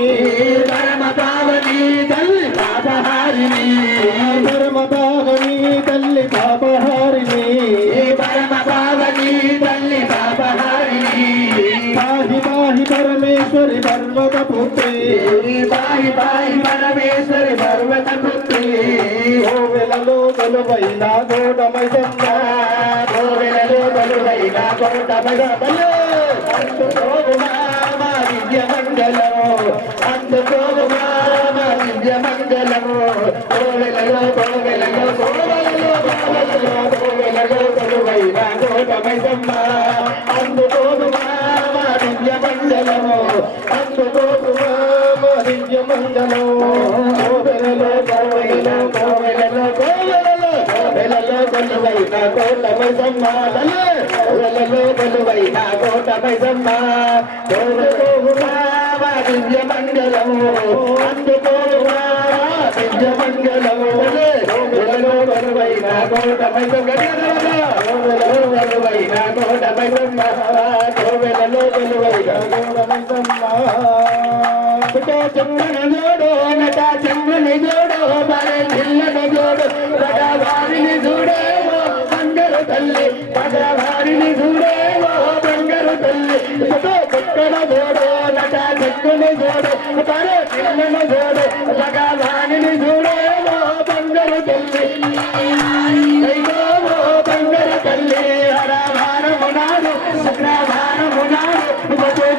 పరమ పావని తల్లి పాపహారిణి పరమ పావని తల్లి పాపహారిణి పరమ పావని తల్లి పాపహారిణి పాహి పాహి పరమేశ్వరి పర్వత పుత్రి పాయి పాయి పరమేశ్వరి పర్వత పుత్రి కోవెలలో కొలువైన కోటమైసమ్మ కోవెలలో కొలువైన కోటమగబలో అందుకోమా మా దివ్య మంగళము అందుకోమా మా దివ్య మంగళము కోవెలలో కోవెలలో కోవెలలో కోవెలలో కోవెలలో కొలువైన కోటమైసమ్మ అందుకోమా మా దివ్య మంగళము అందుకోమా మా దివ్య మంగళం కోవెలలో కోవెలలో కోవెలలో కోవెలలో కోవెలలో కొలువైన కోటమైసమ్మ కోవెలలో కొలువైన కోటమైసమ్మ కోవెలకోమా మా దివ్య మంగళము అందుకోమా దివ్య మంగళము కోవెలలో కొలువైన కోటమైసమ్మ కోవెలలో కొలువైన కోటమైసమ్మ కోవెలలో కొలువైన చంద్రన జోడో నట చంద్రుని జోడో మరే చిల్లన జోడో పగవారిని చూడేవో బంగారు తల్లి పగవారిని చూడేవో బంగారు తల్లి పక్కన జోడో నట చంద్రుని జోడో మరే చిల్లన జోడో పగవారిని చూడేవో బంగారు తల్లి అయ్యోవో బంగారు తల్లి హరవారము నాడు శుక్రవారము నాడు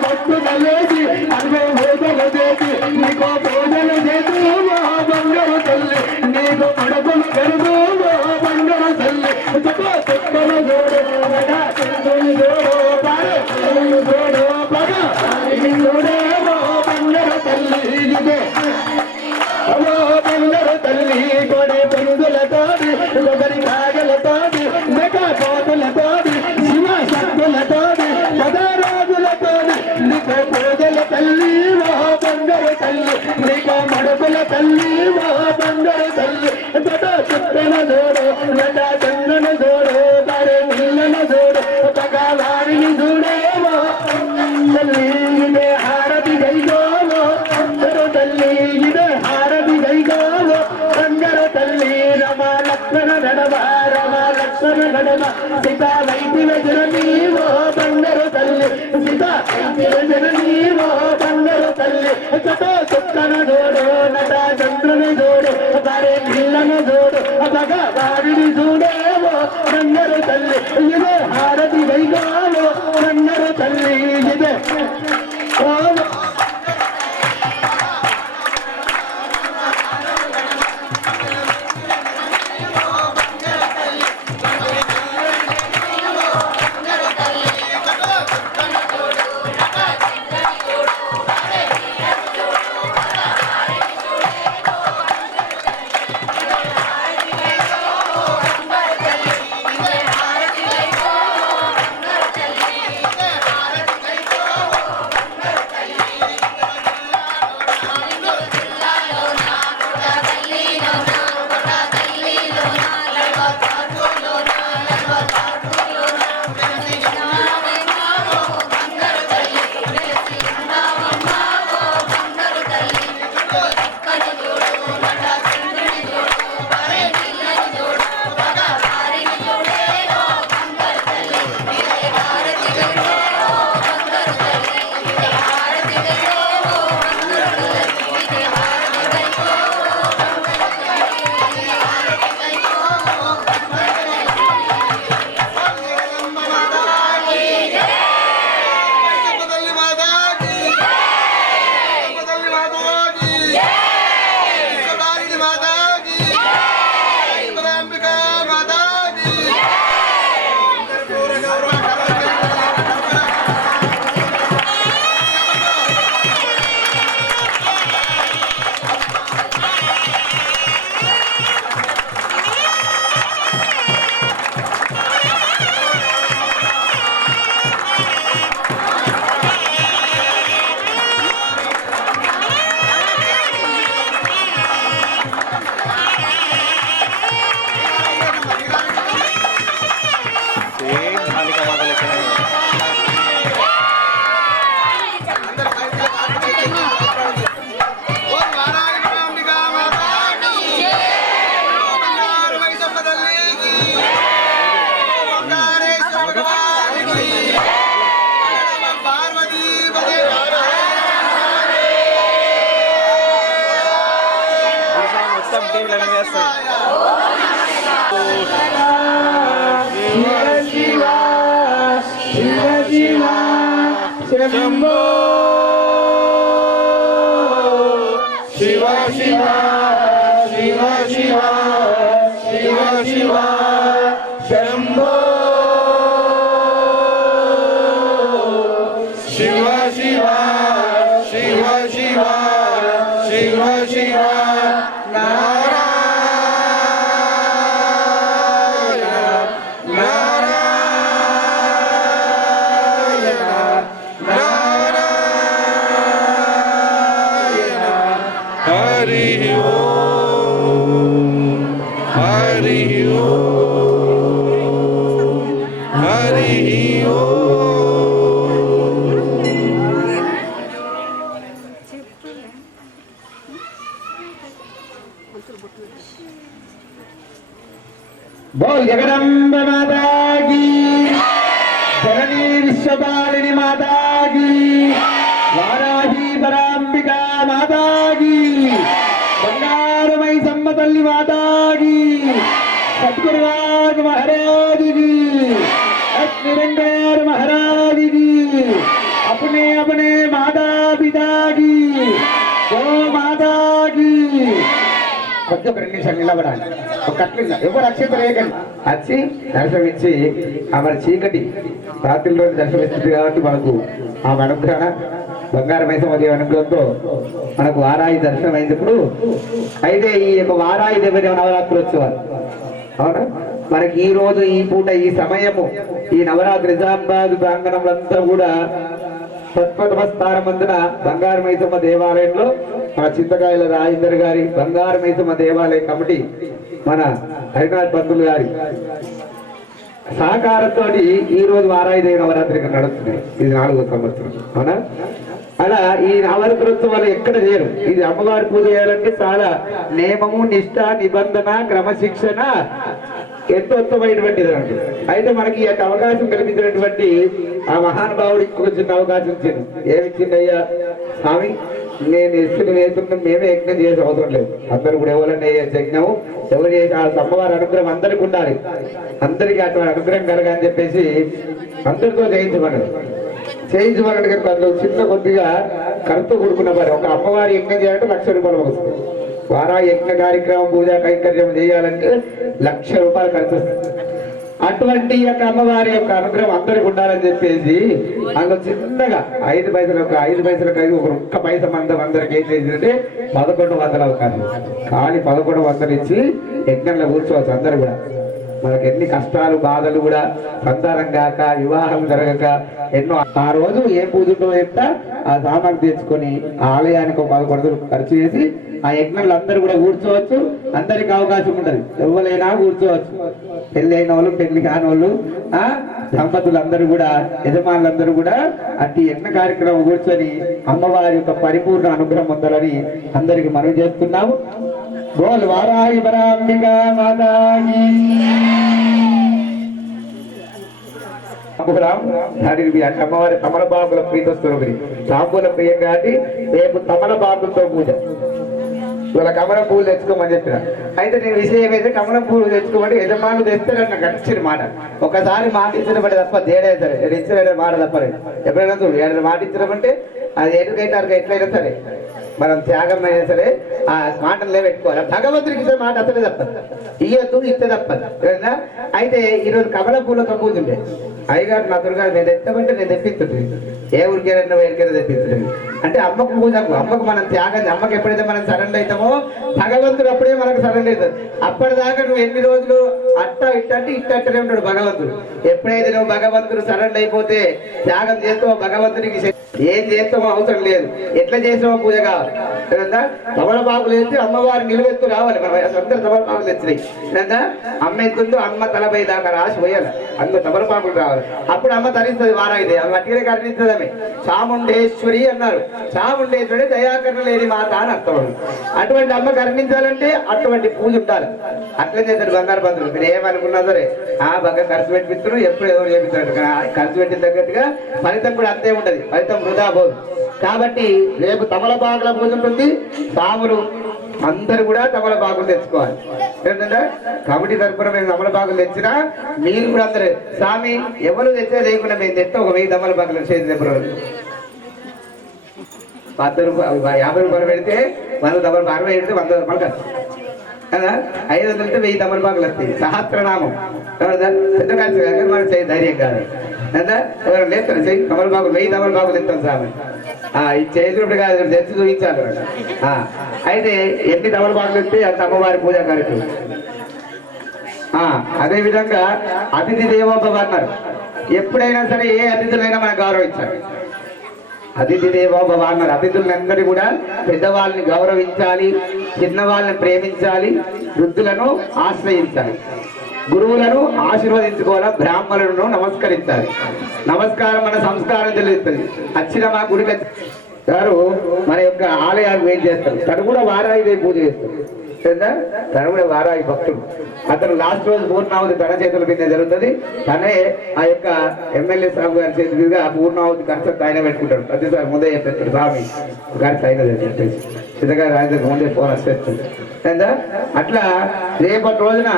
భక్తుల లేచి అన్వే భోజన చేసి నీకో భోజన చేసి బంగారు తల్లి నీకు పడపలు కరుదు బంగారు తల్లి చెక్కన జోడు చెందుని జోడు జోడు పగ జోడేమో బంగారు తల్లి ఇదే అలో బంగారు తల్లి కొడే పొందులతోడి ఒకరి కాగలతోడి మెగ కోతులతోడి శివ శక్తులతోడి పదరాజులతోడి నీకు పూజల తల్లి ఓ బంగారు తల్లి నీకు మడుపుల తల్లి ఓ బంగారు తల్లి చెక్కన జోడు నట చందన జోడు బరే నీళ్ళన జోడు పగవారిని చూడేమో తల్లి ఇదే హారతి గైగోవో తల్లి ఇదే హారతి గైగోవో బంగారు తల్లి రమ లక్ష్మణ నడవ రమ లక్ష్మణ నడవ సీతా వైద్యుల జననీవో బంగారు తల్లి సీతా వైద్యుల జననీవో బంగారు తల్లి చక్కన జోడు నట చంద్రుని జోడు బరే నీళ్ళన జోడు భగవారిని చూడేవో బంగారు తల్లి ఇదే హారతి గైగోవో బంగారు తల్లి ఇదే మొత్తం టీవీలో వేస్తాయి. శివ శివ శివ శివ శంభో శివ శివ శివ శివ శివ శివ శంభో శివ శివ శివ శివ శివ శివ నారాయణ నారాయణ నారాయణ హరి ఓం హరి ఓం హరి ఓం. बोल जगदम्ब माता की, जननी विश्वपालिनी माता की, वाराही परांबिका माता की, बंगारमई सम्मतल्ली माता की, सतगुरुराज महाराज की, निरंकार महाराज की, अपने अपने माता पिता की, गो माता की. కొంచెం 2 నిమిషాలు నిలబడాలి. ఒక అట్లా ఎవరు అక్షంతలు వేయకండి. వచ్చి దర్శనమిచ్చి ఆమె చీకటి రాత్రిలో దర్శనమిస్తుంది కాబట్టి మనకు ఆమె అనుగ్రహణ బంగారమైసమ్మ దేవి అనుగ్రహంతో మనకు వారాయి దర్శనం అయినప్పుడు అయితే ఈ యొక్క వారాయి దేవి నవరాత్రులు వచ్చేవారు. అవునా? మనకి ఈ రోజు ఈ పూట ఈ సమయము ఈ నవరాత్రి నిజామాబాద్ ప్రాంగణంలో కూడా స్థానమందున బంగారు మైసమ్మ దేవాలయంలో మన చింతకాయల రాజేందర్ గారి బంగారు మైసమ్మ దేవాలయ కమిటీ మన హరినాథ్ పంతులు గారి సహకారంతో ఈ రోజు వారాయి దేవి నవరాత్రి నడుస్తున్నాయి. ఇది 4వ సంవత్సరం. అవునా? అలా ఈ నవరాత్రోత్సవాలు ఎక్కడ చేయరు. ఇది అమ్మవారి పూజ చేయాలంటే చాలా నియమము నిష్ఠ నిబంధన క్రమశిక్షణ ఎంతో ఉత్తమైనటువంటిది అండి. అయితే మనకి ఈ అవకాశం కల్పించినటువంటి ఆ మహానుభావుడికి ఒక చిన్న అవకాశం ఇచ్చింది. ఏమిచ్చిందయ్యా స్వామి, నేను ఇస్తున్న వేస్తున్నాం, మేమే యజ్ఞం చేసే అవసరం లేదు. అందరూ కూడా ఎవరైనా యజ్ఞము ఎవరు చేసి ఆ అమ్మవారి అనుగ్రహం అందరికి ఉండాలి, అందరికీ అట్లా అనుగ్రహం కలగాలని చెప్పేసి అందరితో చేయించమన్నాడు. అందులో చిన్న కొద్దిగా ఖర్చు కూడుకున్న వారు ఒక అమ్మవారి యజ్ఞం చేయాలంటే 1,00,000 రూపాయలు వస్తుంది. వారా యజ్ఞ కార్యక్రమం పూజా కైంకర్యం చేయాలంటే 1,00,000 రూపాయలు ఖర్చు వస్తుంది. అటువంటి యొక్క అమ్మవారి యొక్క అనుగ్రహం అందరికి ఉండాలని చెప్పేసి అందులో చిన్నగా 5 పైసలకు 5 పైసలకు ఒక్క పైస మందం అందరికి ఏం చేసిందంటే 1,100 అవకాశం ఖాళీ 1,100 ఇచ్చి యజ్ఞంలో కూర్చోవచ్చు. అందరు కూడా మనకు ఎన్ని కష్టాలు బాధలు కూడా సంతానం కాక వివాహం జరగక ఎన్నో ఆ రోజు ఏ పూజతో ఎంత ఆ సామాగ్రి తెచ్చుకొని ఆ ఆలయానికి ఒక 11 ఖర్చు చేసి ఆ యజ్ఞంలో అందరూ కూడా కూర్చోవచ్చు. అందరికి అవకాశం ఉంటది, ఎవరైనా కూర్చోవచ్చు. పెళ్లి అయిన వాళ్ళు పెళ్లి కాని వాళ్ళు దంపతులు అందరూ కూడా యజమానులందరూ కూడా అట్టి యజ్ఞ కార్యక్రమం కూర్చొని అమ్మవారి యొక్క పరిపూర్ణ అనుగ్రహం పొందాలని అందరికి మనవి చేస్తున్నాము. బోల్ వారాయి పరాంబికా మాతాకి. అమ్మవారి తమలపాకుల ప్రీతస్వరూపిణి తాంబూల ప్రియం కాబట్టి రేపు తమలపాకులతో పూజ. ఇవాళ కమలం పూలు తెచ్చుకోమని చెప్పిన. అయితే నేను విషయం అయితే కమలం పూలు తెచ్చుకోమంటే యజమానులు తెస్తారని నాకు నచ్చిన మాట. ఒకసారి మాట ఇచ్చిన పడే తప్ప తేడా సరే, ఇచ్చిన మాట తప్పలేదు. ఎప్పుడైనా చూడు ఏదైనా మాట ఇచ్చినామంటే అది ఎటుకైతే ఎట్లయినా సరే మనం త్యాగం అయినా సరే ఆ మాటలే పెట్టుకోవాలి. భగవంతుడికి ఇచ్చే మాట అసలే తప్పదు, ఇయ్యొద్దు ఇస్తే తప్పదు. అయితే ఈరోజు కమల పూలతో పూజ ఉండే అయ్యగారు నా దుర్గారు నేను తెచ్చమంటే నేను తెప్పిస్తుంది. ఏ ఊరికైనా వేరికైనా తెప్పిస్తుంది. అంటే అమ్మకు పూజకు అమ్మకు మనం త్యాగం, అమ్మకు ఎప్పుడైతే మనం సరెండర్ అవుతామో భగవంతుడు అప్పుడే మనకు సరెండర్ అవుతుంది. అప్పటిదాకా నువ్వు ఎన్ని రోజులు అట్టా ఇట్టంటే ఇట్టనే ఉంటాడు భగవంతుడు. ఎప్పుడైతే నువ్వు భగవంతుడు సరెండర్ అయిపోతే త్యాగం చేస్తావో భగవంతుడికి ఏం చేస్తామో అవసరం లేదు, ఎట్లా చేసామో పూజ కావాలి. తమలపాకులు వేస్తే అమ్మవారి నిలువెత్తు రావాలి. మన అందరూ తమలపాకులు తెచ్చినాయి. అమ్మ ఎత్తుందో అమ్మ తలపై దాకా రాసి పోయాలి, అందులో తమలపాకులు రావాలి. అప్పుడు అమ్మ తరిస్తుంది వారాయిదే, అవి అట్టిగా కరుణిస్తుంది. ఆమె చాముండేశ్వరి అన్నారు. చాముండేశ్వరి దయాకరణ లేని మాత అని అర్థం. అటువంటి అమ్మ కరుణించాలంటే అటువంటి పూజ ఉండాలి. అట్లా చేస్తారు బంగారు బంధువులు. మీరు ఏమనుకున్నా సరే బాగా ఖర్చు పెట్టిస్తున్నారు, ఎప్పుడు ఎవరు చేపిస్తారు. ఖర్చు పెట్టిన తగ్గట్టుగా ఫలితం కూడా అంతే ఉంటది, ఫలితం వృధా పోదు. కాబట్టి రేపు తమలపాకుల పూజ ఉంటుంది. సాములు అందరూ కూడా తమలపాకులు తెచ్చుకోవాలి. ఏంటంటే కమిటీ తరఫున మేము తమలపాకులు తెచ్చినా మీరు కూడా అందరూ స్వామి ఎవరు తెచ్చే లేకుండా మేము తెస్తే ఒక 1000 తమలపాకులు చేతి దగ్గర 10 రూపాయలు 50 రూపాయలు పెడితే 100 తమలపాకులు పెడితే 100 రూపాయలు కదా 500 వెళ్తే 1000 తమలపాకులు వస్తాయి. సహస్రనామం పెద్ద కలిసి మన చేయి ధైర్యం కాదు కదా ఎవరు లేస్తారు చెయ్యి తమలపాకులు 1000 తమలపాకులు ఇస్తాం స్వామి. ఈ చేతుడు కాదు తెచ్చి చూపించాలి. అయితే ఎన్ని తమలపాకులు ఇస్తే అంత అమ్మవారి పూజా కార్యక్రమం. అదే విధంగా అతిథి దేవోభవ అన్నారు. ఎప్పుడైనా సరే ఏ అతిథులైనా మనం గౌరవించాలి. అతిథి దేవోభవ అన్నారు. అతిథులందరూ కూడా పెద్దవాళ్ళని గౌరవించాలి, చిన్నవాళ్ళని ప్రేమించాలి, వృద్ధులను ఆశ్రయించాలి, గురువులను ఆశీర్వదించుకోవాలి, బ్రాహ్మణులను నమస్కరించాలి. నమస్కారం మన సంస్కారం తెలుస్తుంది. వచ్చిన మా గుడికి గారు మన యొక్క ఆలయాలు ఏం చేస్తారు, తను కూడా వారాయి పూజ చేస్తారు. తను కూడా వారాయి భక్తుడు. అతను లాస్ట్ రోజు పూర్ణావతి తన చేతుల మీద జరుగుతుంది. తనే ఆ యొక్క ఎమ్మెల్యే సాబు గారి చేతి మీదుగా పూర్ణావతి ఖర్చు ఆయన పెట్టుకుంటాడు. ప్రతిసారి ముందే చెప్పేస్తాడు స్వామి ఖర్చు అయినది అని చెప్పేసి సిద్ధగారు ఆయన ముందే ఫోన్ వచ్చేస్తుంది. అట్లా రేపటి రోజున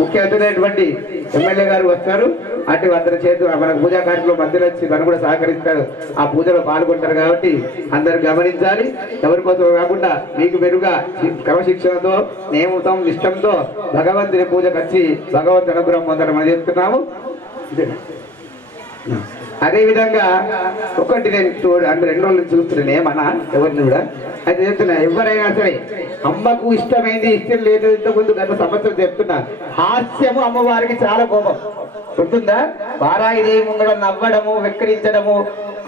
ముఖ్య అతిథైనటువంటి ఎమ్మెల్యే గారు వస్తారు. అటు అందరి చేతు మనకు పూజా కార్యక్రమం మధ్యలో వచ్చి తను కూడా సహకరిస్తాడు. ఆ పూజలో పాల్గొంటారు కాబట్టి అందరు గమనించాలి. ఎవరి కోసం కాకుండా మీకు మెరుగా క్రమశిక్షణతో నియమతం నిష్టంతో భగవంతుని పూజకు వచ్చి భగవంతు అనుగ్రహం పొందడం చెప్తున్నాము. అదే విధంగా ఒకటి నేను 2 రోజుల నుంచి చూస్తున్నాను ఏమన్నా ఎవరిని కూడా అయితే చెప్తున్నా. ఎవరైనా సరే అమ్మకు ఇష్టమైంది ఇష్టం లేదు. ఇంతకుముందు గత సంవత్సరం చెప్తున్నా హాస్యము అమ్మవారికి చాలా కోపం గుర్తుందా. వారాయిదేవి ముంగడ నవ్వడము వెక్కిరించడము,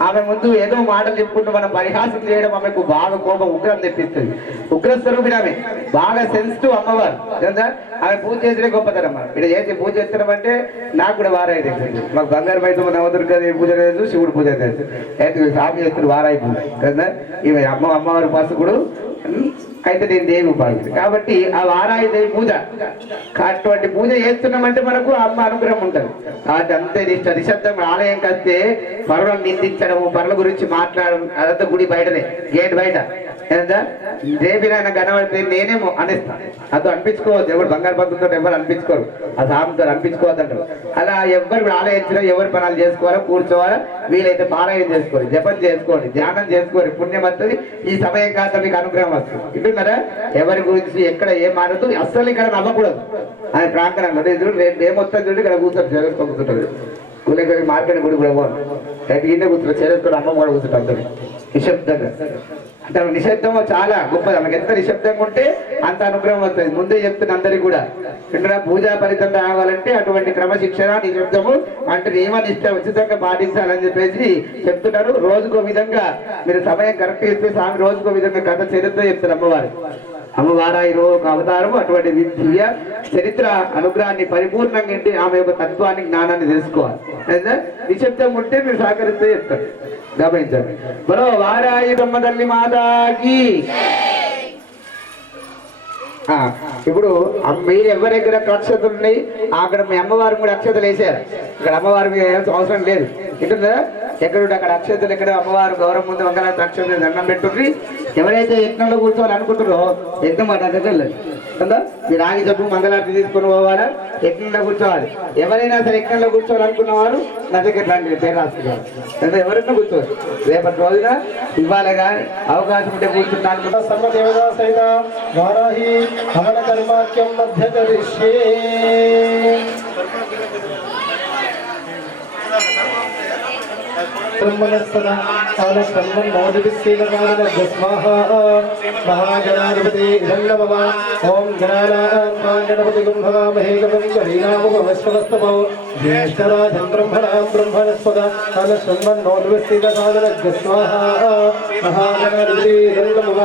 ఆమె ముందు ఏదో మాటలు చెప్పుకుంటూ మనం పరిహాసం చేయడం ఆమెకు బాగా కోపం ఉగ్రం తెప్పిస్తుంది. ఉగ్ర స్వరూపిణి ఆమె, బాగా సెన్సిటివ్ అమ్మవారు. ఆమె పూజ చేసిన గొప్పతనం. ఇక్కడ చేసి పూజ చేస్తున్నాం అంటే నాకు కూడా వారాయి తెలిసింది. మాకు బంగారు బయట నవదుర్గదేవి పూజ లేదు, శివుడు పూజ తెలుసు. అయితే స్వామి చేస్తున్నారు వారాయి పూజ కదా. ఈమె అమ్మవారి పసుకుడు అయితే నేను దేవి ఉపాధి కాబట్టి ఆ వారాయిదేవి పూజ అటువంటి పూజ చేస్తున్నామంటే మనకు అమ్మ అనుగ్రహం ఉంటుంది. కాబట్టి అంతే నిశ్శబ్దం ఆలయం కస్తే పరులను నిందించడము, పరుల గురించి మాట్లాడడం అదంతా గుడి బయటనే గేట్ బయట. రేపినైనా కనబడితే నేనేమో అనిస్తాను. అది అనిపించుకోవద్దు. ఎవరు బంగారు బంధుతో ఎవరు అనిపించుకోరు, ఆ సాముతో అనిపించుకోవద్దు అంటారు. అలా ఎవరు కూడా ఆలయించినా ఎవరు పనాలు చేసుకోవాలో కూర్చోవాలా, వీలైతే పారాయణం చేసుకోవాలి, జపం చేసుకోండి, ధ్యానం చేసుకోండి, పుణ్యం వస్తుంది. ఈ సమయం కాదు మీకు అనుగ్రహం వస్తుంది. వింటున్నారా? ఎవరి గురించి ఎక్కడ ఏం మారదు. అస్సలు ఇక్కడ నమ్మకూడదు. ఆయన ప్రాంగణంలో రేపు ఏమొస్తుంది చూడండి, ఇక్కడ కూర్చొని చేరేసుకుంటుంటారు. కూలకి మార్కెట్ గుడి కూడా పోను గిన్నె కూర్చుంటారు, చేరేసుకొని అమ్మమ్మ కూడా కూర్చుంటారు. అందరూ నిశ్శబ్దంగా. అంటే నిశ్శబ్దం చాలా గొప్పది. మనకి ఎంత నిశ్శబ్దంగా ఉంటే అంత అనుగ్రహం వస్తుంది. ముందే చెప్తున్న అందరికీ కూడా పూజా ఫలితం రావాలంటే అటువంటి క్రమశిక్షణ నిశ్శబ్దము అంటే నియమనిష్ట ఉచితంగా పాటించాలని చెప్పేసి చెప్తున్నారు. రోజుకో విధంగా మీరు సమయం కరెక్ట్ ఇస్తే స్వామి రోజుకో విధంగా కథ చరిత్ర చెప్తారు అమ్మవారు. అమ్మవారాయి ఒక అవతారము. అటువంటి దివ్య చరిత్ర అనుగ్రహాన్ని పరిపూర్ణంగా ఏంటి ఆమె యొక్క తత్వాన్ని జ్ఞానాన్ని తెలుసుకోవాలి. నిశ్శబ్దం ఉంటే మీరు సహకరిస్తే చెప్తారు. గమనించండి. మరో వారాయి బ్రహ్మ తల్లి మాతాకి. ఇప్పుడు మీరు ఎవరి దగ్గర అక్షతలు ఉన్నాయి అక్కడ మీ అమ్మవారు కూడా అక్షతలు వేసారు. ఇక్కడ అమ్మవారి మీద అవసరం లేదు. ఇటుందా ఎక్కడ అక్కడ అక్షతలు ఎక్కడ అమ్మవారు గౌరవం ముందు వందల అక్షతలు దండం పెట్టుండ్రి. ఎవరైతే యజ్ఞంలో కూర్చోవాలి అనుకుంటారో యజ్ఞం మాట దగ్గర లేదు కదా. మీరు ఆగి చెప్పు మంగళారతి తీసుకొని పోవాలా, యజ్ఞంలో కూర్చోవాలి. ఎవరైనా సరే యజ్ఞంలో కూర్చోవాలనుకున్న వారు నా దగ్గర రండి, పేరు రాసుకోవాలి. లేదా ఎవరైనా కూర్చోవాలి. రేపటి రోజున ఇవ్వాలగా అవకాశం ఉంటే కూర్చుంటాను. సర్వదేవతా సహిత వారాహి హవన కర్మాఖ్యం మధ్య కరిష్యే. బ్రహ్మణస్పద కాల కర్మం మహాగణాధిపతి ధన్యవ. ఓం గణానాథి గుంభవామహే గమం కరీనాముపమశ్వస్తమో జ్యేష్ఠరాజం బ్రహ్మణాం బ్రహ్మణస్పద కాల శృణ్వన్నోద్వస్థిత కాలనగ్గ స్వాహా. మహాగణాధిపతి ధన్యవ.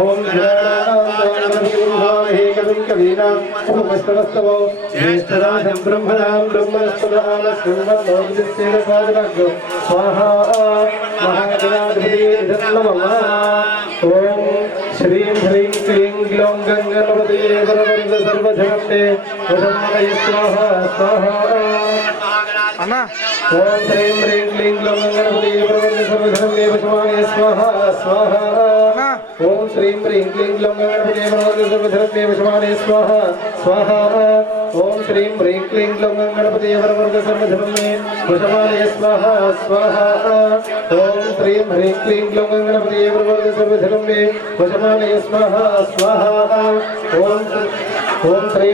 ఓం గణానాథి గుంభవామహే గమం కరీనాముపమశ్వస్తమో జ్యేష్ఠరాజం బ్రహ్మణాం బ్రహ్మణస్పద కాల శృణ్వన్నోద్వస్థిత కాలనగ్గ స్వాహా. మహాగణాధిపతి నమః. ఓం శ్రీం హ్రీం క్లీం గ్లౌం గంగణపతే వరవర్ధ సర్వజగతే వదమాయ స్వాహా స్వాహా. ఓం శ్రీం హ్రీం క్లీం గ్లౌం గంగణపతే వరవర్ధ सर्वधनं देवशमाने स्वाहा स्वाहा ओम श्रीं ह्रीं क्लीं ग्लौं गणपतये नमः सर्वधनं देवशमाने स्वाहा स्वाहा ओम श्रीं ह्रीं क्लीं ग्लौं गणपतये वरवरद सर्वधनं देवशमाने स्वाहा स्वाहा ओम श्रीं ह्रीं क्लीं ग्लौं गणपतये वरवरद सर्वधनं देवशमाने स्वाहा स्वाहा ओम श्री